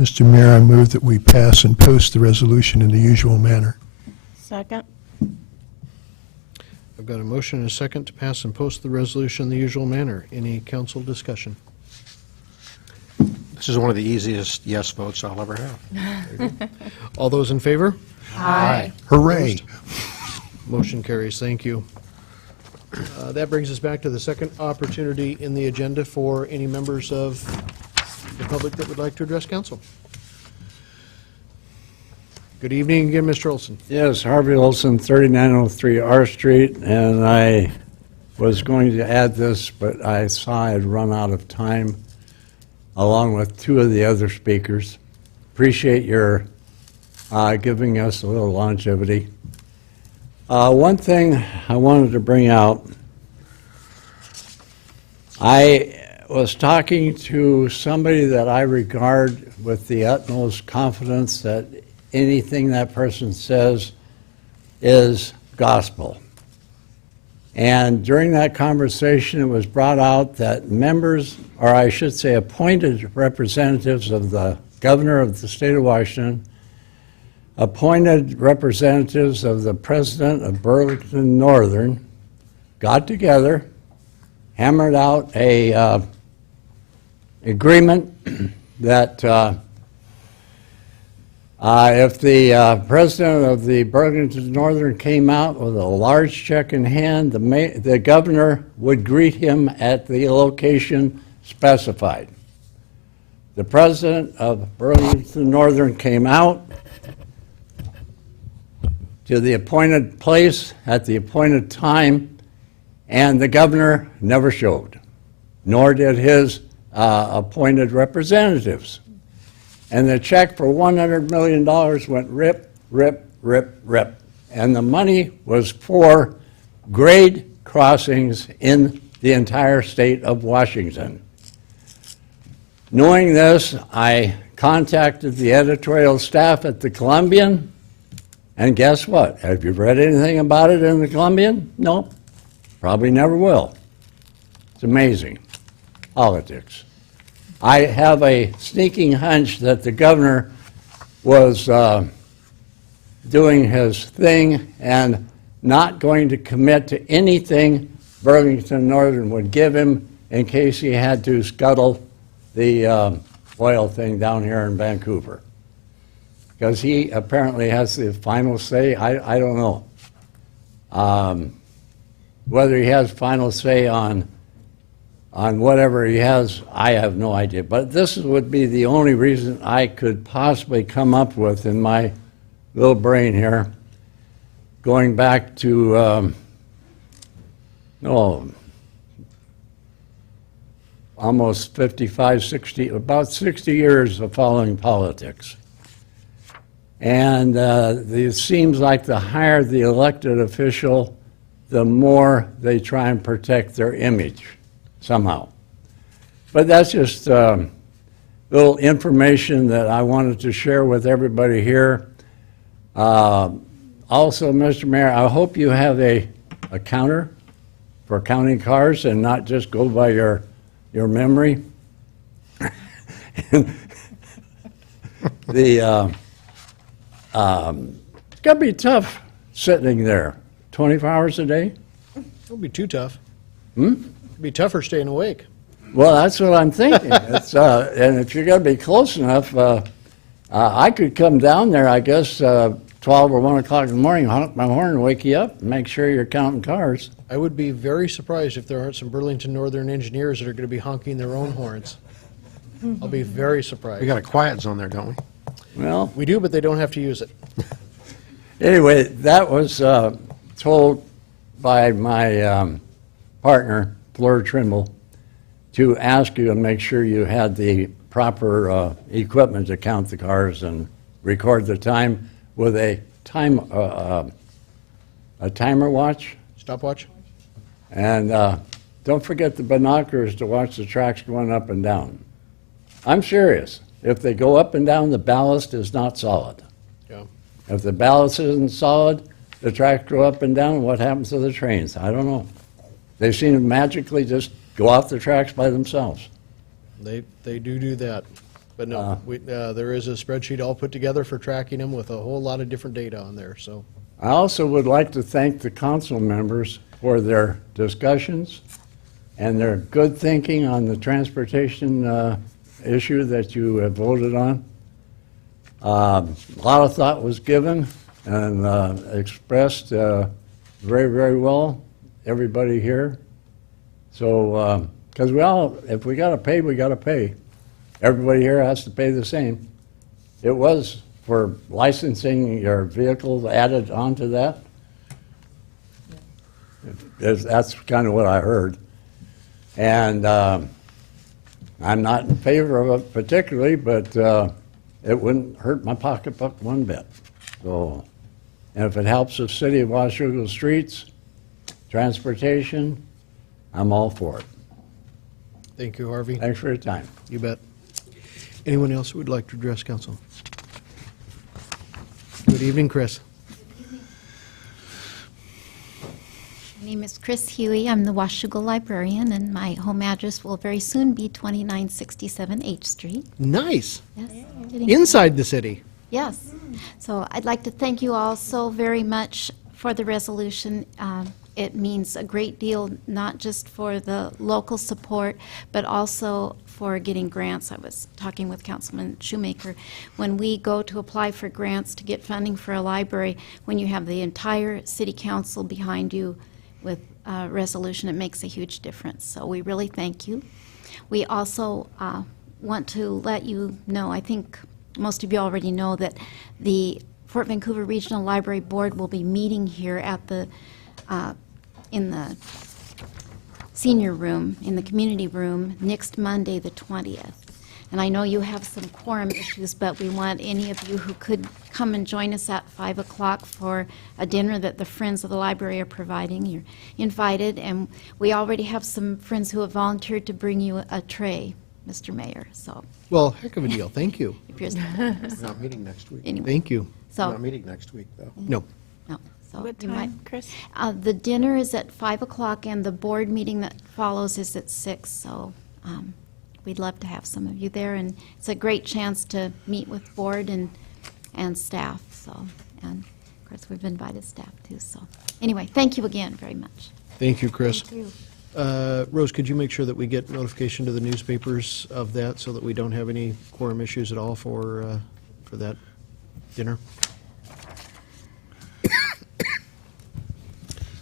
Mr. Mayor, I move that we pass and post the resolution in the usual manner. Second. I've got a motion and a second to pass and post the resolution in the usual manner. Any council discussion? This is one of the easiest yes votes I'll ever have. All those in favor? Aye. Hooray. Motion carries. Thank you. That brings us back to the second opportunity in the agenda for any members of the public that would like to address council. Good evening again, Mr. Olson. Yes, Harvey Olson, 3903 R Street, and I was going to add this, but I saw I'd run out of time, along with two of the other speakers. Appreciate your giving us a little longevity. One thing I wanted to bring out, I was talking to somebody that I regard with the utmost confidence that anything that person says is gospel. And during that conversation, it was brought out that members, or I should say appointed representatives of the governor of the state of Washington, appointed representatives of the president of Burlington Northern, got together, hammered out a agreement that if the president of the Burlington Northern came out with a large check in hand, the governor would greet him at the location specified. The president of Burlington Northern came out to the appointed place at the appointed time, and the governor never showed, nor did his appointed representatives. And the check for $100 million went rip, rip, rip, rip. And the money was for grade crossings in the entire state of Washington. Knowing this, I contacted the editorial staff at the Columbian, and guess what? Have you read anything about it in the Columbian? No, probably never will. It's amazing. Politics. I have a sneaking hunch that the governor was doing his thing and not going to commit to anything Burlington Northern would give him in case he had to scuttle the oil thing down here in Vancouver. Because he apparently has the final say. I don't know. Whether he has final say on whatever he has, I have no idea. But this would be the only reason I could possibly come up with in my little brain here, going back to, almost 55, 60, about 60 years of following politics. And it seems like the higher the elected official, the more they try and protect their image somehow. But that's just little information that I wanted to share with everybody here. Also, Mr. Mayor, I hope you have a counter for counting cars and not just go by your memory. It's gonna be tough sitting there 24 hours a day. It'll be too tough. It'll be tougher staying awake. Well, that's what I'm thinking. It's, and if you're going to be close enough, I could come down there, I guess, 12 or 1 o'clock in the morning, honk my horn, and wake you up, and make sure you're counting cars. I would be very surprised if there aren't some Burlington Northern engineers that are going to be honking their own horns. I'll be very surprised. We got a quiet zone there, don't we? Well, We do, but they don't have to use it. anyway, that was told by my partner, Fleur Trimble, to ask you to make sure you had the proper equipment to count the cars and record the time with a timer watch. Stopwatch? And don't forget the binoculars to watch the tracks going up and down. I'm serious. If they go up and down, the ballast is not solid. Yeah. If the ballast isn't solid, the tracks go up and down, what happens to the trains? I don't know. They seem to magically just go off the tracks by themselves. They do that. But no, there is a spreadsheet all put together for tracking them with a whole lot of different data on there, so. I also would like to thank the council members for their discussions and their good thinking on the transportation issue that you have voted on. A lot of thought was given and expressed very, very well, everybody here. So, because if we got to pay, we got to pay. Everybody here has to pay the same. It was for licensing your vehicle added onto that. That's kind of what I heard. And I'm not in favor of it particularly, but it wouldn't hurt my pocketbook one bit. So, and if it helps the city of Washougal streets, transportation, I'm all for it. Thank you, Harvey. Thanks for your time. You bet. Anyone else who would like to address council? Good evening, Chris. My name is Chris Huey. I'm the Washougal librarian, and my home address will very soon be 2967 H Street. Nice. Yes. Inside the city. Yes. So I'd like to thank you all so very much for the resolution. It means a great deal, not just for the local support, but also for getting grants. I was talking with Councilman Shoemaker. When we go to apply for grants to get funding for a library, when you have the entire city council behind you with a resolution, it makes a huge difference. So we really thank you. We also want to let you know, I think most of you already know, that the Fort Vancouver Regional Library Board will be meeting here at the in the senior room, in the community room, next Monday, the 20th. And I know you have some quorum issues, but we want any of you who could come and join us at 5 o'clock for a dinner that the Friends of the Library are providing. You're invited, and we already have some friends who have volunteered to bring you a tray, Mr. Mayor, so. Well, heck of a deal. Thank you. If you're We're not meeting next week. Anyway. Thank you. So. We're not meeting next week, though. No. No. So What you might- time, Chris? The dinner is at 5 o'clock, and the board meeting that follows is at 6, so we'd love to have some of you there, and it's a great chance to meet with board and staff, so, and of course, we've invited staff too, so. Anyway, thank you again very much. Thank you, Chris. Thank you. Rose, could you make sure that we get notification to the newspapers of that so that we don't have any quorum issues at all for that dinner?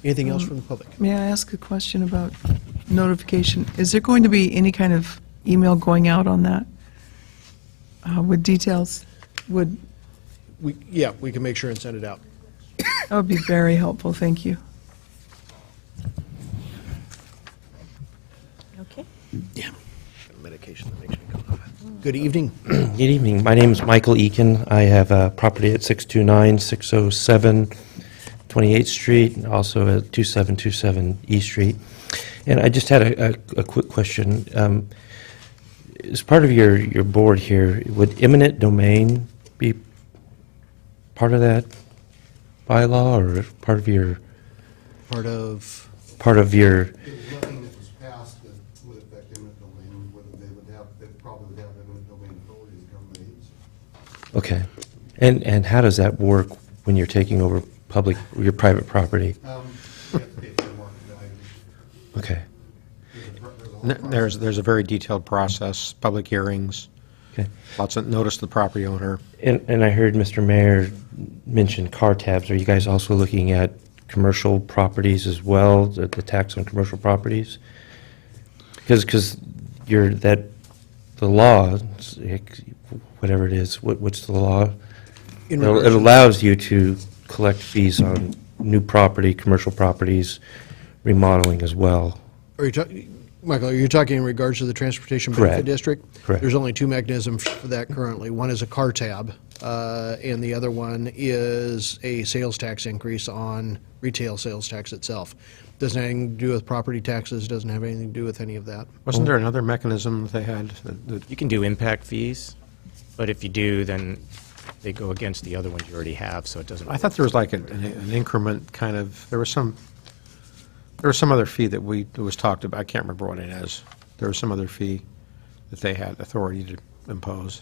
Anything else from the public? May I ask a question about notification? Is there going to be any kind of email going out on that with details? Yeah, we can make sure and send it out. That would be very helpful, thank you. Okay. Yeah. notification that makes me go, good evening. Good evening. My name is Michael Eakin. I have a property at 629, 607 28th Street, and also at 2727 East Street. And I just had a quick question. As part of your board here, would eminent domain be part of that bylaw, or part of your, Part of, your, There's nothing that was passed that would affect eminent domain, whether they probably would have eminent domain authority as government agency. okay. And how does that work when you're taking over your private property? You have to pay fair market value. Okay. There's a very detailed process, public hearings, Okay. lots of notice to the property owner. And I heard Mr. Mayor mention car tabs. Are you guys also looking at commercial properties as well, the tax on commercial properties? Because the law, whatever it is, what's the law? In It regards to- allows you to collect fees on new property, commercial properties, remodeling as well. Are you Michael, are you talking in regards to the Transportation Correct. Benefit District? Correct. There's only two mechanisms for that currently. One is a car tab, and the other one is a sales tax increase on retail sales tax itself. Doesn't have anything to do with property taxes, doesn't have anything to do with any of that. Wasn't there another mechanism that they had? You can do impact fees, but if you do, then they go against the other ones you already have, so it doesn't. I thought there was like an increment kind of, there was some other fee that was talked about. I can't remember what it is. There was some other fee that they had authority to impose.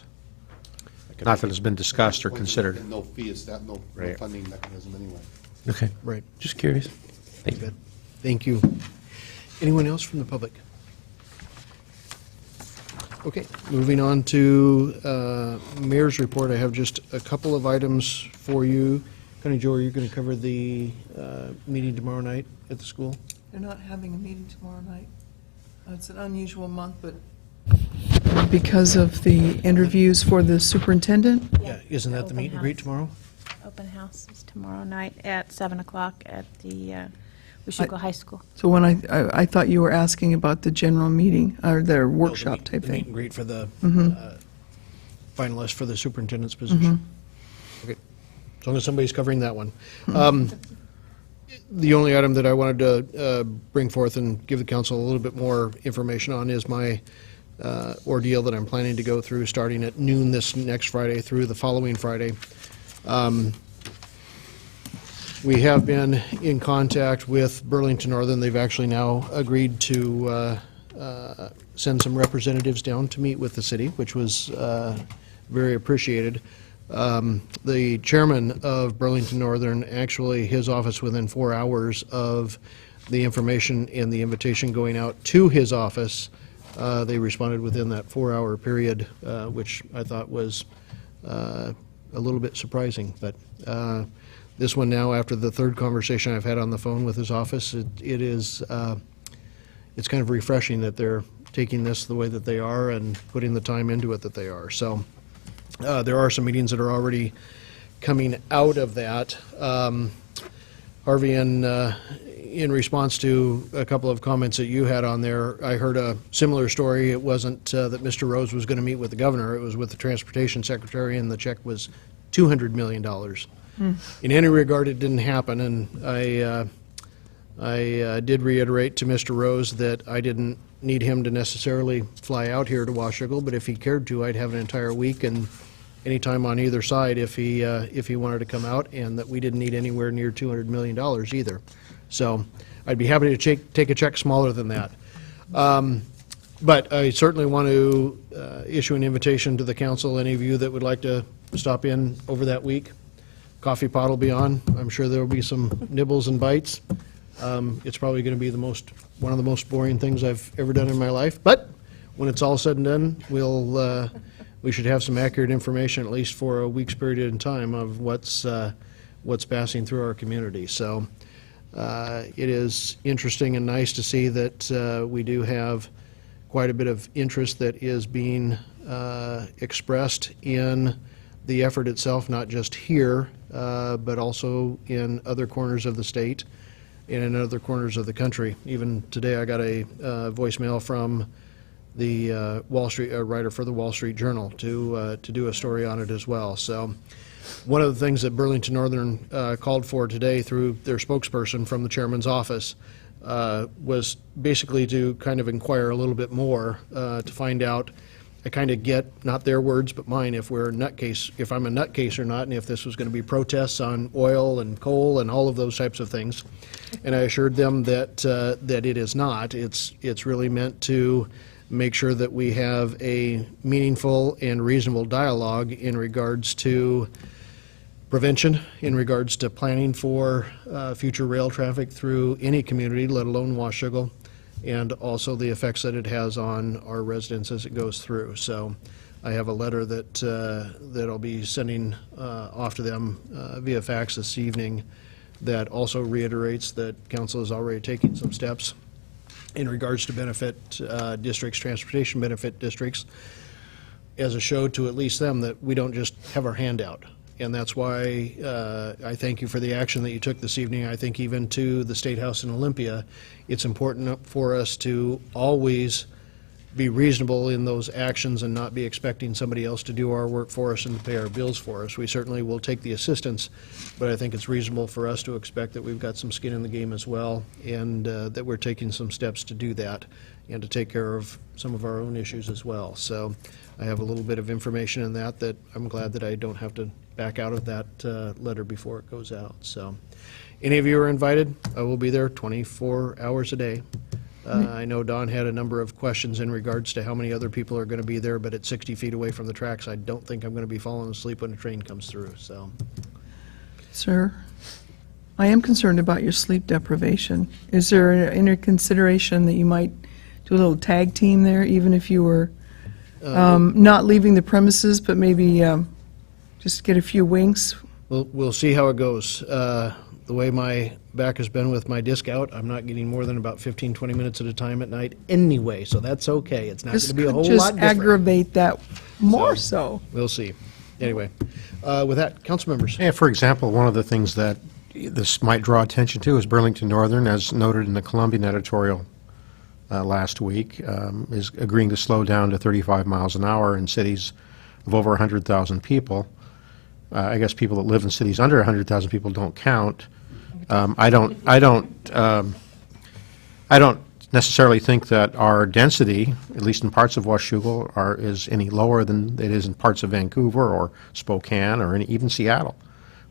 Not that it's been discussed or considered. And no fee is that, no funding mechanism anyway. Okay. Right. Just curious. Thank you. Good. Thank you. Anyone else from the public? Okay, moving on to Mayor's report. I have just a couple of items for you. Connie Jo, are you going to cover the meeting tomorrow night at the school? They're not having a meeting tomorrow night. It's an unusual month, but because of the interviews for the superintendent, Yeah, isn't that the meet and greet tomorrow? Open house is tomorrow night at 7 o'clock at the Washougal High School. so when I thought you were asking about the general meeting, or their workshop type The meet thing. and greet for the Mhm. finalists for the superintendent's position. Okay, as long as somebody's covering that one. The only item that I wanted to bring forth and give the council a little bit more information on is my ordeal that I'm planning to go through, starting at noon this next Friday through the following Friday. We have been in contact with Burlington Northern. They've actually now agreed to send some representatives down to meet with the city, which was very appreciated. The chairman of Burlington Northern, actually, his office within 4 hours of the information and the invitation going out to his office, they responded within that 4-hour period, which I thought was a little bit surprising. But this one now, after the third conversation I've had on the phone with his office, it's kind of refreshing that they're taking this the way that they are and putting the time into it that they are. So there are some meetings that are already coming out of that. Harvey, in response to a couple of comments that you had on there, I heard a similar story. It wasn't that Mr. Rose was going to meet with the governor. It was with the transportation secretary, and the check was $200 million. In any regard, it didn't happen, and I did reiterate to Mr. Rose that I didn't need him to necessarily fly out here to Washougal, but if he cared to, I'd have an entire week and any time on either side if he wanted to come out, and that we didn't need anywhere near $200 million either. So I'd be happy to take a check smaller than that. But I certainly want to issue an invitation to the council, any of you that would like to stop in over that week. Coffee pot will be on. I'm sure there will be some nibbles and bites. It's probably going to be one of the most boring things I've ever done in my life. But when it's all said and done, we should have some accurate information, at least for a week's period in time, of what's passing through our community. So it is interesting and nice to see that we do have quite a bit of interest that is being expressed in the effort itself, not just here, but also in other corners of the state and in other corners of the country. Even today, I got a voicemail from the Wall Street, writer for the Wall Street Journal, to do a story on it as well. So one of the things that Burlington Northern called for today through their spokesperson from the chairman's office was basically to kind of inquire a little bit more to find out. I kind of get, not their words, but mine, if we're a nutcase, if I'm a nutcase or not, and if this was going to be protests on oil and coal and all of those types of things. And I assured them that that it is not. It's really meant to make sure that we have a meaningful and reasonable dialogue in regards to prevention, in regards to planning for future rail traffic through any community, let alone Washougal, and also the effects that it has on our residents as it goes through. So I have a letter that that I'll be sending off to them via fax this evening that also reiterates that council is already taking some steps in regards to benefit districts, transportation benefit districts, as a show to at least them that we don't just have our hand out. And that's why I thank you for the action that you took this evening. I think even to the State House in Olympia, it's important for us to always be reasonable in those actions and not be expecting somebody else to do our work for us and to pay our bills for us. We certainly will take the assistance, but I think it's reasonable for us to expect that we've got some skin in the game as well, and that we're taking some steps to do that and to take care of some of our own issues as well. So I have a little bit of information in that I'm glad that I don't have to back out of that letter before it goes out. So any of you are invited. I will be there 24 hours a day. I know Don had a number of questions in regards to how many other people are going to be there, but at 60 feet away from the tracks, I don't think I'm going to be falling asleep when a train comes through. So, Sir, I am concerned about your sleep deprivation. Is there any consideration that you might do a little tag team there, even if you were not leaving the premises, but maybe just get a few winks? we'll see how it goes. The way my back has been with my disc out, I'm not getting more than about 15, 20 minutes at a time at night anyway, so that's okay. It's not going to be a whole lot Just different. aggravate that more so. We'll see. Anyway, with that, council members. Yeah, for example, one of the things that this might draw attention to is Burlington Northern, as noted in the Columbian editorial last week, is agreeing to slow down to 35 miles an hour in cities of over 100,000 people. I guess people that live in cities under 100,000 people don't count. I don't necessarily think that our density, at least in parts of Washougal, is any lower than it is in parts of Vancouver or Spokane or even Seattle.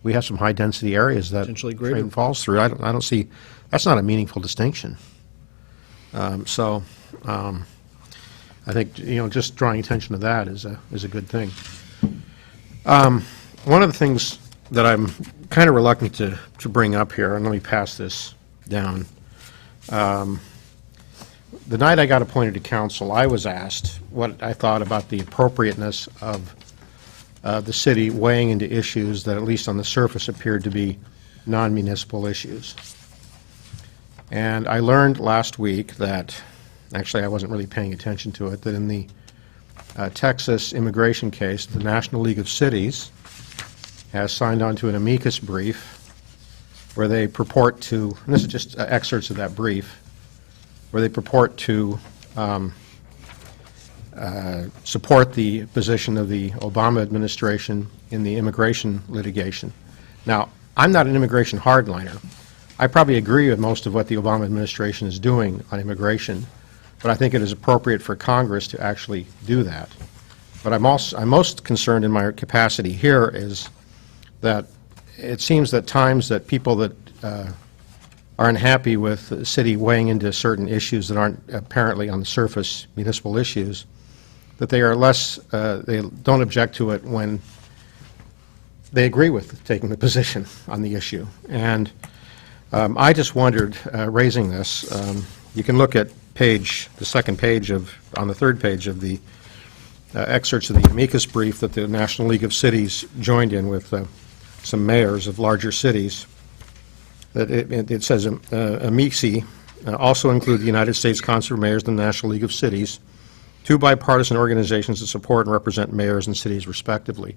We have some high-density areas that Potentially greater. train falls through. I don't see, that's not a meaningful distinction. I think, just drawing attention to that is a good thing. One of the things that I'm kind of reluctant to bring up here, and let me pass this down. The night I got appointed to council, I was asked what I thought about the appropriateness of the city weighing into issues that, at least on the surface, appeared to be non-municipal issues. And I learned last week that, actually I wasn't really paying attention to it, that in the Texas immigration case, the National League of Cities has signed on to an amicus brief where they purport to, and this is just excerpts of that brief, where they purport to support the position of the Obama administration in the immigration litigation. Now, I'm not an immigration hardliner. I probably agree with most of what the Obama administration is doing on immigration, but I think it is appropriate for Congress to actually do that. But I'm most concerned in my capacity here is that it seems that times that people that are unhappy with the city weighing into certain issues that aren't apparently on the surface municipal issues, that they are less, they don't object to it when they agree with taking the position on the issue. And I just wondered, raising this, you can look at the second page on the third page of the excerpts of the amicus brief that the National League of Cities joined in with some mayors of larger cities. That it says amici also include the United States Council of Mayors and the National League of Cities, two bipartisan organizations that support and represent mayors and cities respectively.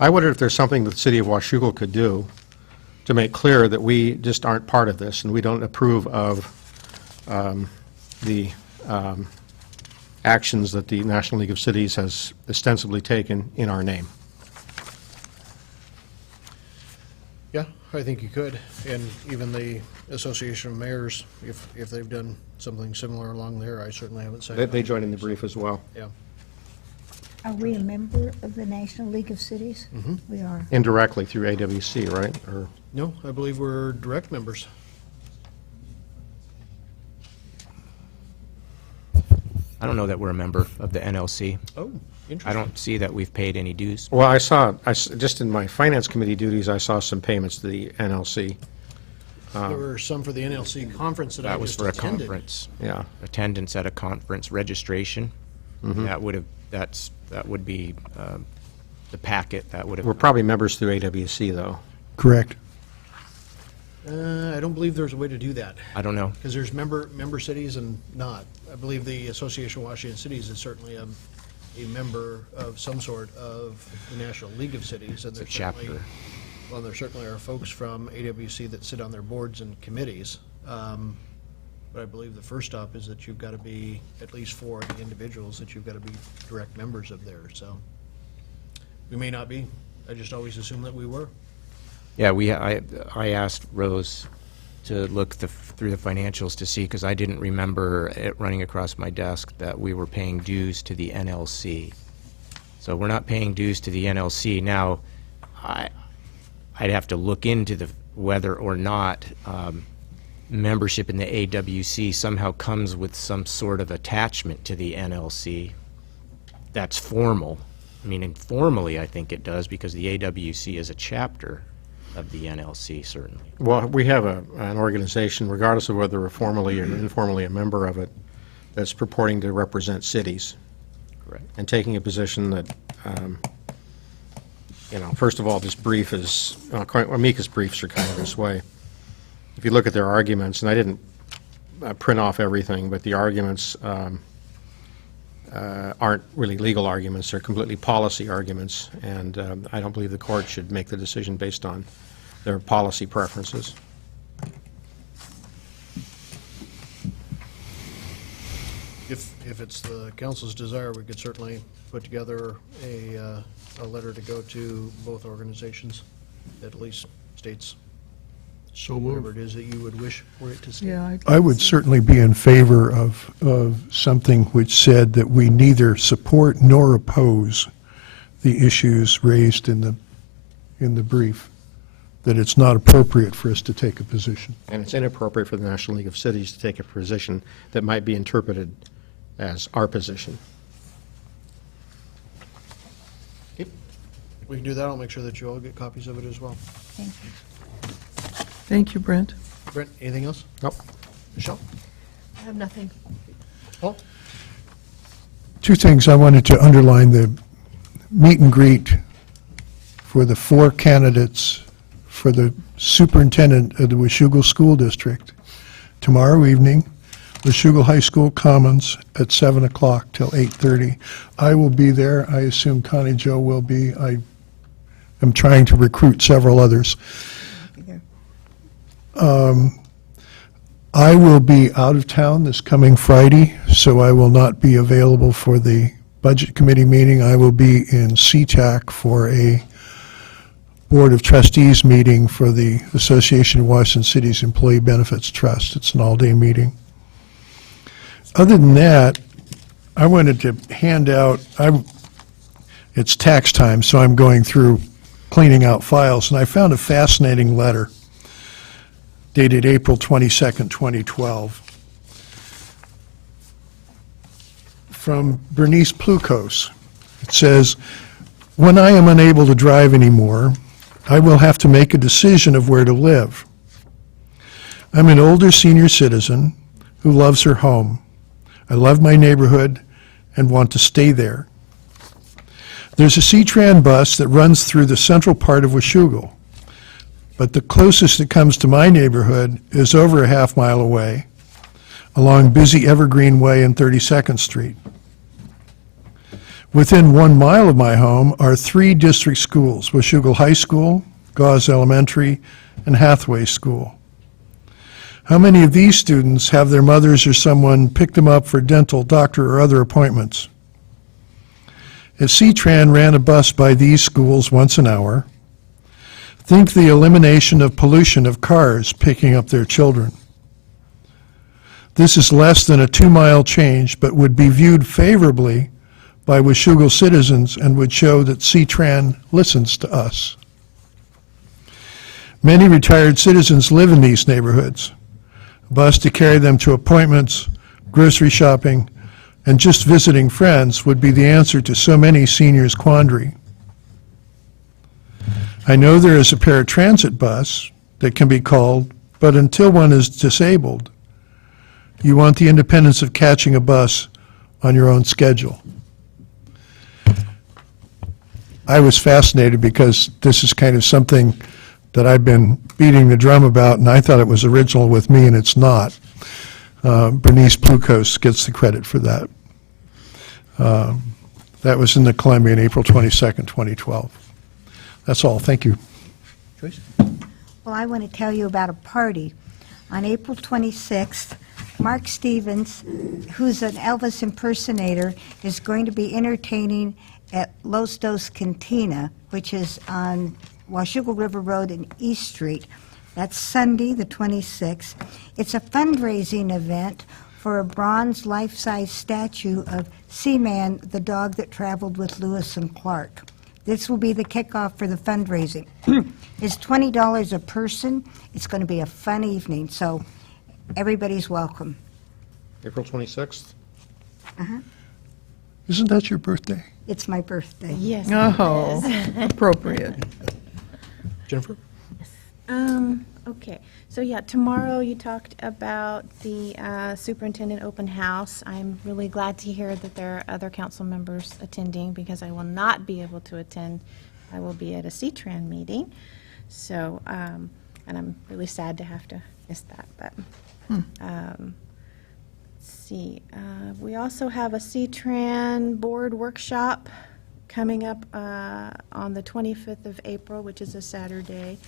I wondered if there's something that the city of Washougal could do to make clear that we just aren't part of this and we don't approve of the actions that the National League of Cities has ostensibly taken in our name. Yeah, I think you could, and even the Association of Mayors, if they've done something similar along there, I certainly haven't seen. They joined in the brief as well. Yeah. Are we a member of the National League of Cities? Mhm. We are. Indirectly through AWC, right? Or No, I believe we're direct members. I don't know that we're a member of the NLC. Oh, I interesting. don't see that we've paid any dues. Well, just in my finance committee duties, I saw some payments to the NLC. There were some for the NLC conference that I That was just for a attended. conference. Yeah. Attendance at a conference, registration. That would be the packet, that would have. We're probably members through AWC, though. Correct. I don't believe there's a way to do that, I don't know. because there's member cities and not. I believe the Association of Washington Cities is certainly a member of some sort of the National League of Cities. And It's a there's certainly- chapter. Well, there certainly are folks from AWC that sit on their boards and committees. But I believe the first stop is that you've got to be, at least for the individuals, that you've got to be direct members of there, so. We may not be. I just always assumed that we were. Yeah, I asked Rose to look through the financials to see, because I didn't remember it running across my desk that we were paying dues to the NLC. So we're not paying dues to the NLC. Now, I'd have to look into whether or not membership in the AWC somehow comes with some sort of attachment to the NLC that's formal. I mean, informally, I think it does, because the AWC is a chapter of the NLC, certainly. Well, we have an organization, regardless of whether we're formally or informally a member of it, that's purporting to represent cities. Correct. And taking a position that, first of all, this brief is, amicus briefs are kind of this way. If you look at their arguments, and I didn't print off everything, but the arguments aren't really legal arguments, they're completely policy arguments, and I don't believe the court should make the decision based on their policy preferences. If it's the council's desire, we could certainly put together a letter to go to both organizations that at least states So whatever moved. it is that you would wish for it to state. Yeah, I would certainly be in favor of something which said that we neither support nor oppose the issues raised in the brief, that it's not appropriate for us to take a position. And it's inappropriate for the National League of Cities to take a position that might be interpreted as our position. We can do that. I'll make sure that you all get copies of it as well. Thank you. Thank you, Brent. Brent, anything else? Nope. Michelle? I have nothing. Paul? Two things I wanted to underline: the meet and greet for the 4 candidates for the superintendent of the Washougal School District tomorrow evening, Washougal High School Commons at 7 o'clock till 8:30. I will be there. I assume Connie Jo will be. I am trying to recruit several others. I will be out of town this coming Friday, so I will not be available for the Budget Committee meeting. I will be in SeaTac for a Board of Trustees meeting for the Association of Washington Cities Employee Benefits Trust. It's an all-day meeting. Other than that, I wanted to hand out, it's tax time, so I'm going through cleaning out files, and I found a fascinating letter dated April 22nd, 2012, from Bernice Plukos. It says, "When I am unable to drive anymore, I will have to make a decision of where to live. I'm an older senior citizen who loves her home. I love my neighborhood and want to stay there. There's a C-Tran bus that runs through the central part of Washougal, but the closest that comes to my neighborhood is over a half-mile away, along busy Evergreen Way and 32nd Street. Within 1 mile of my home are 3 district schools: Washougal High School, Gauze Elementary, and Hathaway School. How many of these students have their mothers or someone pick them up for dental, doctor, or other appointments? If C-Tran ran a bus by these schools once an hour, think the elimination of pollution of cars picking up their children. This is less than a 2-mile change, but would be viewed favorably by Washougal citizens and would show that C-Tran listens to us. Many retired citizens live in these neighborhoods. A bus to carry them to appointments, grocery shopping, and just visiting friends would be the answer to so many seniors' quandary. I know there is a paratransit bus that can be called, but until one is disabled, you want the independence of catching a bus on your own schedule. I was fascinated because this is kind of something that I've been beating the drum about, and I thought it was original with me, and it's not. Bernice Plukos gets the credit for that. That was in the Columbia on April 22nd, 2012. That's all. Thank you. Joyce? Well, I want to tell you about a party. On April 26th, Mark Stevens, who's an Elvis impersonator, is going to be entertaining at Los Dos Cantina, which is on Washougal River Road and East Street. That's Sunday, the 26th. It's a fundraising event for a bronze life-size statue of Seaman, the dog that traveled with Lewis and Clark. This will be the kickoff for the fundraising. It's $20 a person. It's going to be a fun evening, so everybody's welcome. April 26th? Isn't that your birthday? It's my birthday. Yes. Oh, appropriate. Jennifer? Okay, so yeah, tomorrow you talked about the superintendent open house. I'm really glad to hear that there are other council members attending because I will not be able to attend. I will be at a C-Tran meeting, so, and I'm really sad to have to miss that, but, let's see. We also have a C-Tran board workshop coming up on the 25th of April, which is a Saturday,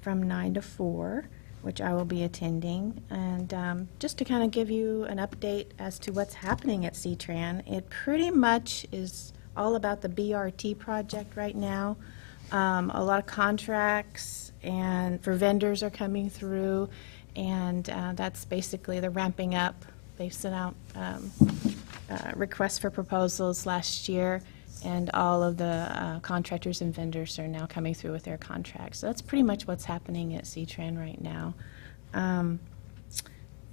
from 9 to 4, which I will be attending. And just to kind of give you an update as to what's happening at C-Tran, it pretty much is all about the BRT project right now. A lot of contracts and for vendors are coming through, and that's basically the ramping up. They've sent out requests for proposals last year, and all of the contractors and vendors are now coming through with their contracts. So that's pretty much what's happening at C-Tran right now.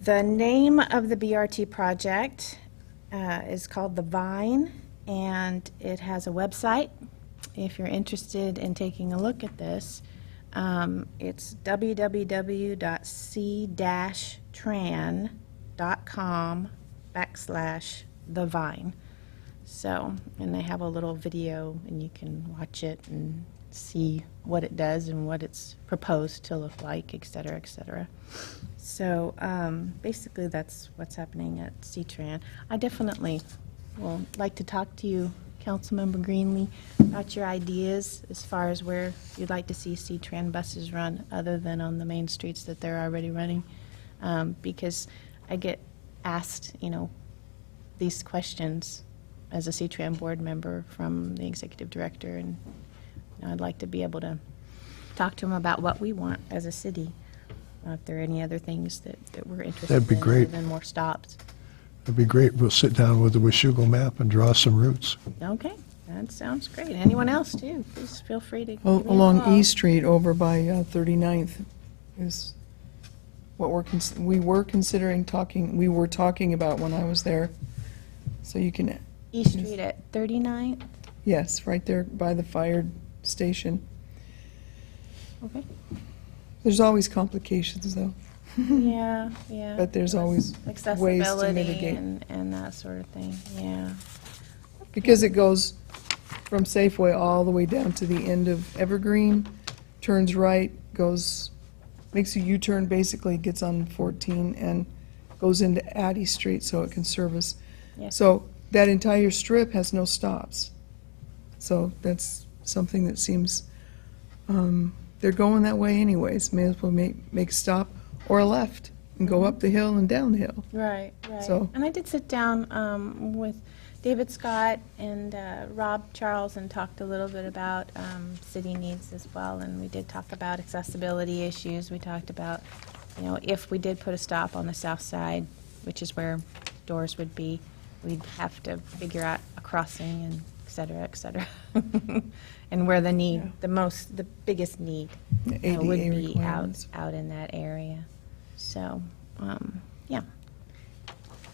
The name of the BRT project is called The Vine, and it has a website. If you're interested in taking a look at this, it's www.c-tran.com/thevine. So, and they have a little video, and you can watch it and see what it does and what it's proposed to look like, et cetera, et cetera. So, basically, that's what's happening at C-Tran. I definitely will like to talk to you, Councilmember Greenlee, about your ideas as far as where you'd like to see C-Tran buses run, other than on the main streets that they're already running, because I get asked, these questions as a C-Tran board member from the executive director, and I'd like to be able to talk to them about what we want as a city. If there are any other things that we're interested That'd be in, great. other than more stops. That'd be great. We'll sit down with the Washougal map and draw some routes. Okay, that sounds great. Anyone else too? Please feel free to give me a Along call. East Street over by 39th is what we were considering talking, we were talking about when I was there. So you can, East Street at 39th? yes, right there by the fire station. Okay. There's always complications, though. Yeah, yeah. But there's always ways to Accessibility mitigate. and that sort of thing, yeah. Because it goes from Safeway all the way down to the end of Evergreen, turns right, makes a U-turn, basically gets on 14 and goes into Addie Street so it can service. Yes. So that entire strip has no stops. So that's something that seems they're going that way anyways. May as well make a stop or a left and go up the hill and down the hill. Right, right. So- And I did sit down with David Scott and Rob Charles and talked a little bit about city needs as well. And we did talk about accessibility issues. We talked about, you know, if we did put a stop on the south side, which is where doors would be, we'd have to figure out a crossing and et cetera, et cetera. And where the need, the biggest need would ADA be requirements. out in that area. So, yeah.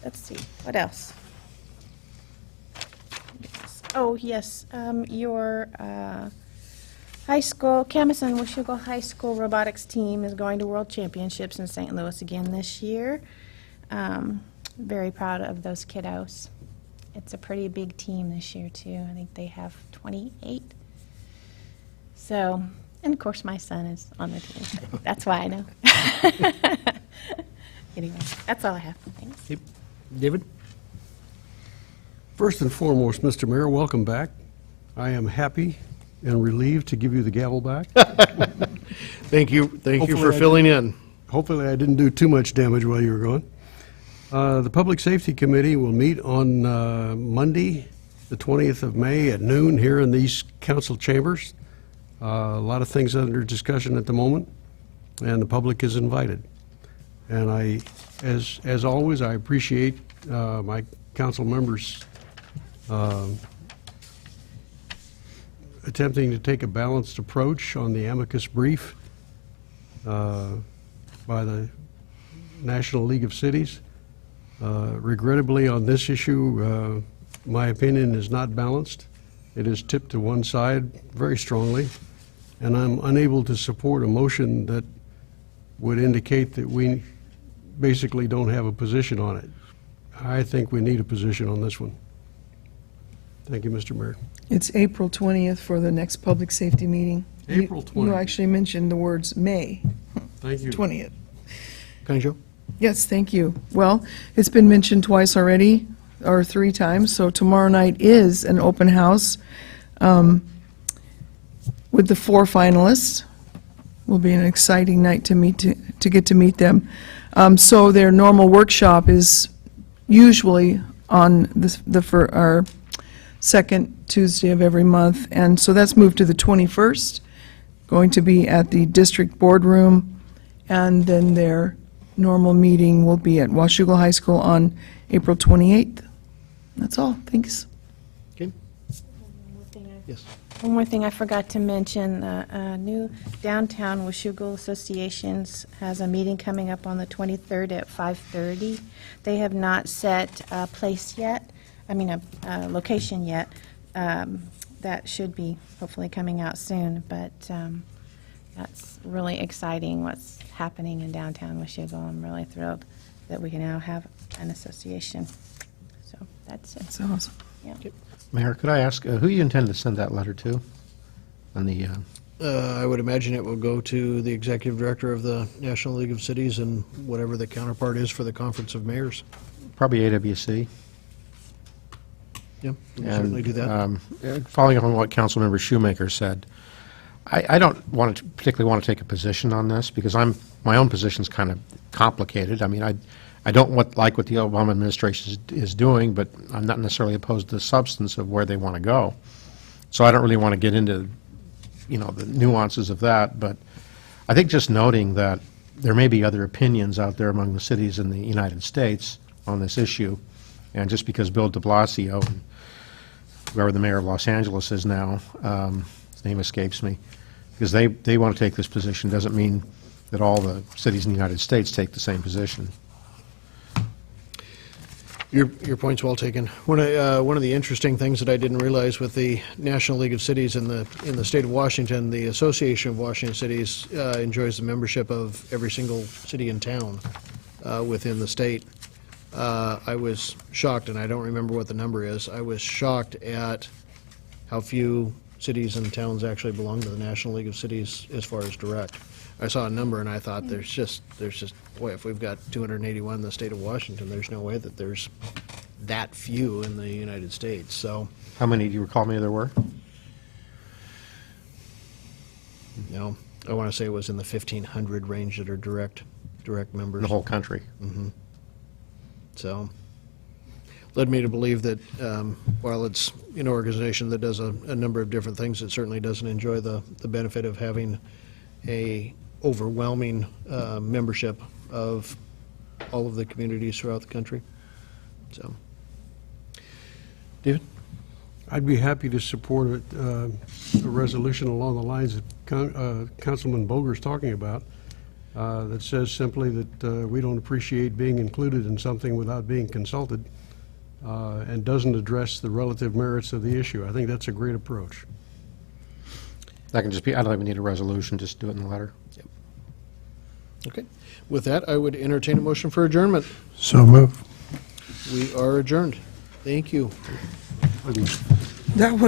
Let's see, what else? Oh, yes, your high school, Camas and Washougal High School robotics team is going to World Championships in St. Louis again this year. Very proud of those kiddos. It's a pretty big team this year, too. I think they have 28. So, and of course, my son is on the team. So that's why I know. Anyway, that's all I have. Thanks. Hey, David? First and foremost, Mr. Mayor, welcome back. I am happy and relieved to give you the gavel back. Thank you for Hopefully I filling in. Hopefully, I didn't do too much damage while you were gone. The Public Safety Committee will meet on Monday, the 20th of May at noon here in these council chambers. A lot of things under discussion at the moment, and the public is invited. And I, as always, I appreciate my council members attempting to take a balanced approach on the amicus brief by the National League of Cities. Regrettably, on this issue, my opinion is not balanced. It is tipped to one side very strongly, and I'm unable to support a motion that would indicate that we basically don't have a position on it. I think we need a position on this one. Thank you, Mr. Mayor. It's April 20th for the next public safety meeting. April You 20th. actually mentioned the words May Thank you. 20th. Kanjo? Yes, thank you. Well, it's been mentioned twice already, or 3 times, so tomorrow night is an open house with the 4 finalists. Will be an exciting night to get to meet them. So their normal workshop is usually on our second Tuesday of every month, and so that's moved to the 21st, going to be at the district boardroom, and then their normal meeting will be at Washougal High School on April 28th. That's all. Thanks. Okay. Yes. One more thing I forgot to mention, the new Downtown Washougal Associations has a meeting coming up on the 23rd at 5:30. They have not set a place yet, a location yet. That should be hopefully coming out soon, but that's really exciting what's happening in downtown Washougal. I'm really thrilled that we can now have an association. So that's it. That's awesome. Yeah. Mayor, could I ask, who you intend to send that letter to? On the, I would imagine it will go to the executive director of the National League of Cities and whatever the counterpart is for the Conference of Mayors. probably AWC. Yeah, we can certainly do that. Following up on what Councilmember Shoemaker said, I don't particularly want to take a position on this, because my own position's kind of complicated. I don't like what the Obama administration is doing, but I'm not necessarily opposed to the substance of where they want to go. So I don't really want to get into, the nuances of that, but I think just noting that there may be other opinions out there among the cities in the United States on this issue, and just because Bill de Blasio, and whoever the mayor of Los Angeles is now, his name escapes me, because they want to take this position doesn't mean that all the cities in the United States take the same position. Your point's well taken. One of the interesting things that I didn't realize with the National League of Cities in the state of Washington, the Association of Washington Cities enjoys the membership of every single city and town within the state. I was shocked, and I don't remember what the number is. I was shocked at how few cities and towns actually belong to the National League of Cities as far as direct. I saw a number and I thought there's just, boy, if we've got 281 in the state of Washington, there's no way that there's that few in the United States, so. How many, do you recall how many there were? I want to say it was in the 1,500 range that are direct members. In the whole country. So, led me to believe that while it's an organization that does a number of different things, it certainly doesn't enjoy the benefit of having a overwhelming membership of all of the communities throughout the country. So, David? I'd be happy to support a resolution along the lines that Councilman Boger's talking about, that says simply that we don't appreciate being included in something without being consulted, and doesn't address the relative merits of the issue. I think that's a great approach. That can just be, I don't even need a resolution, just do it in the letter. Okay. With that, I would entertain a motion for adjournment. So move. We are adjourned. Thank you. That was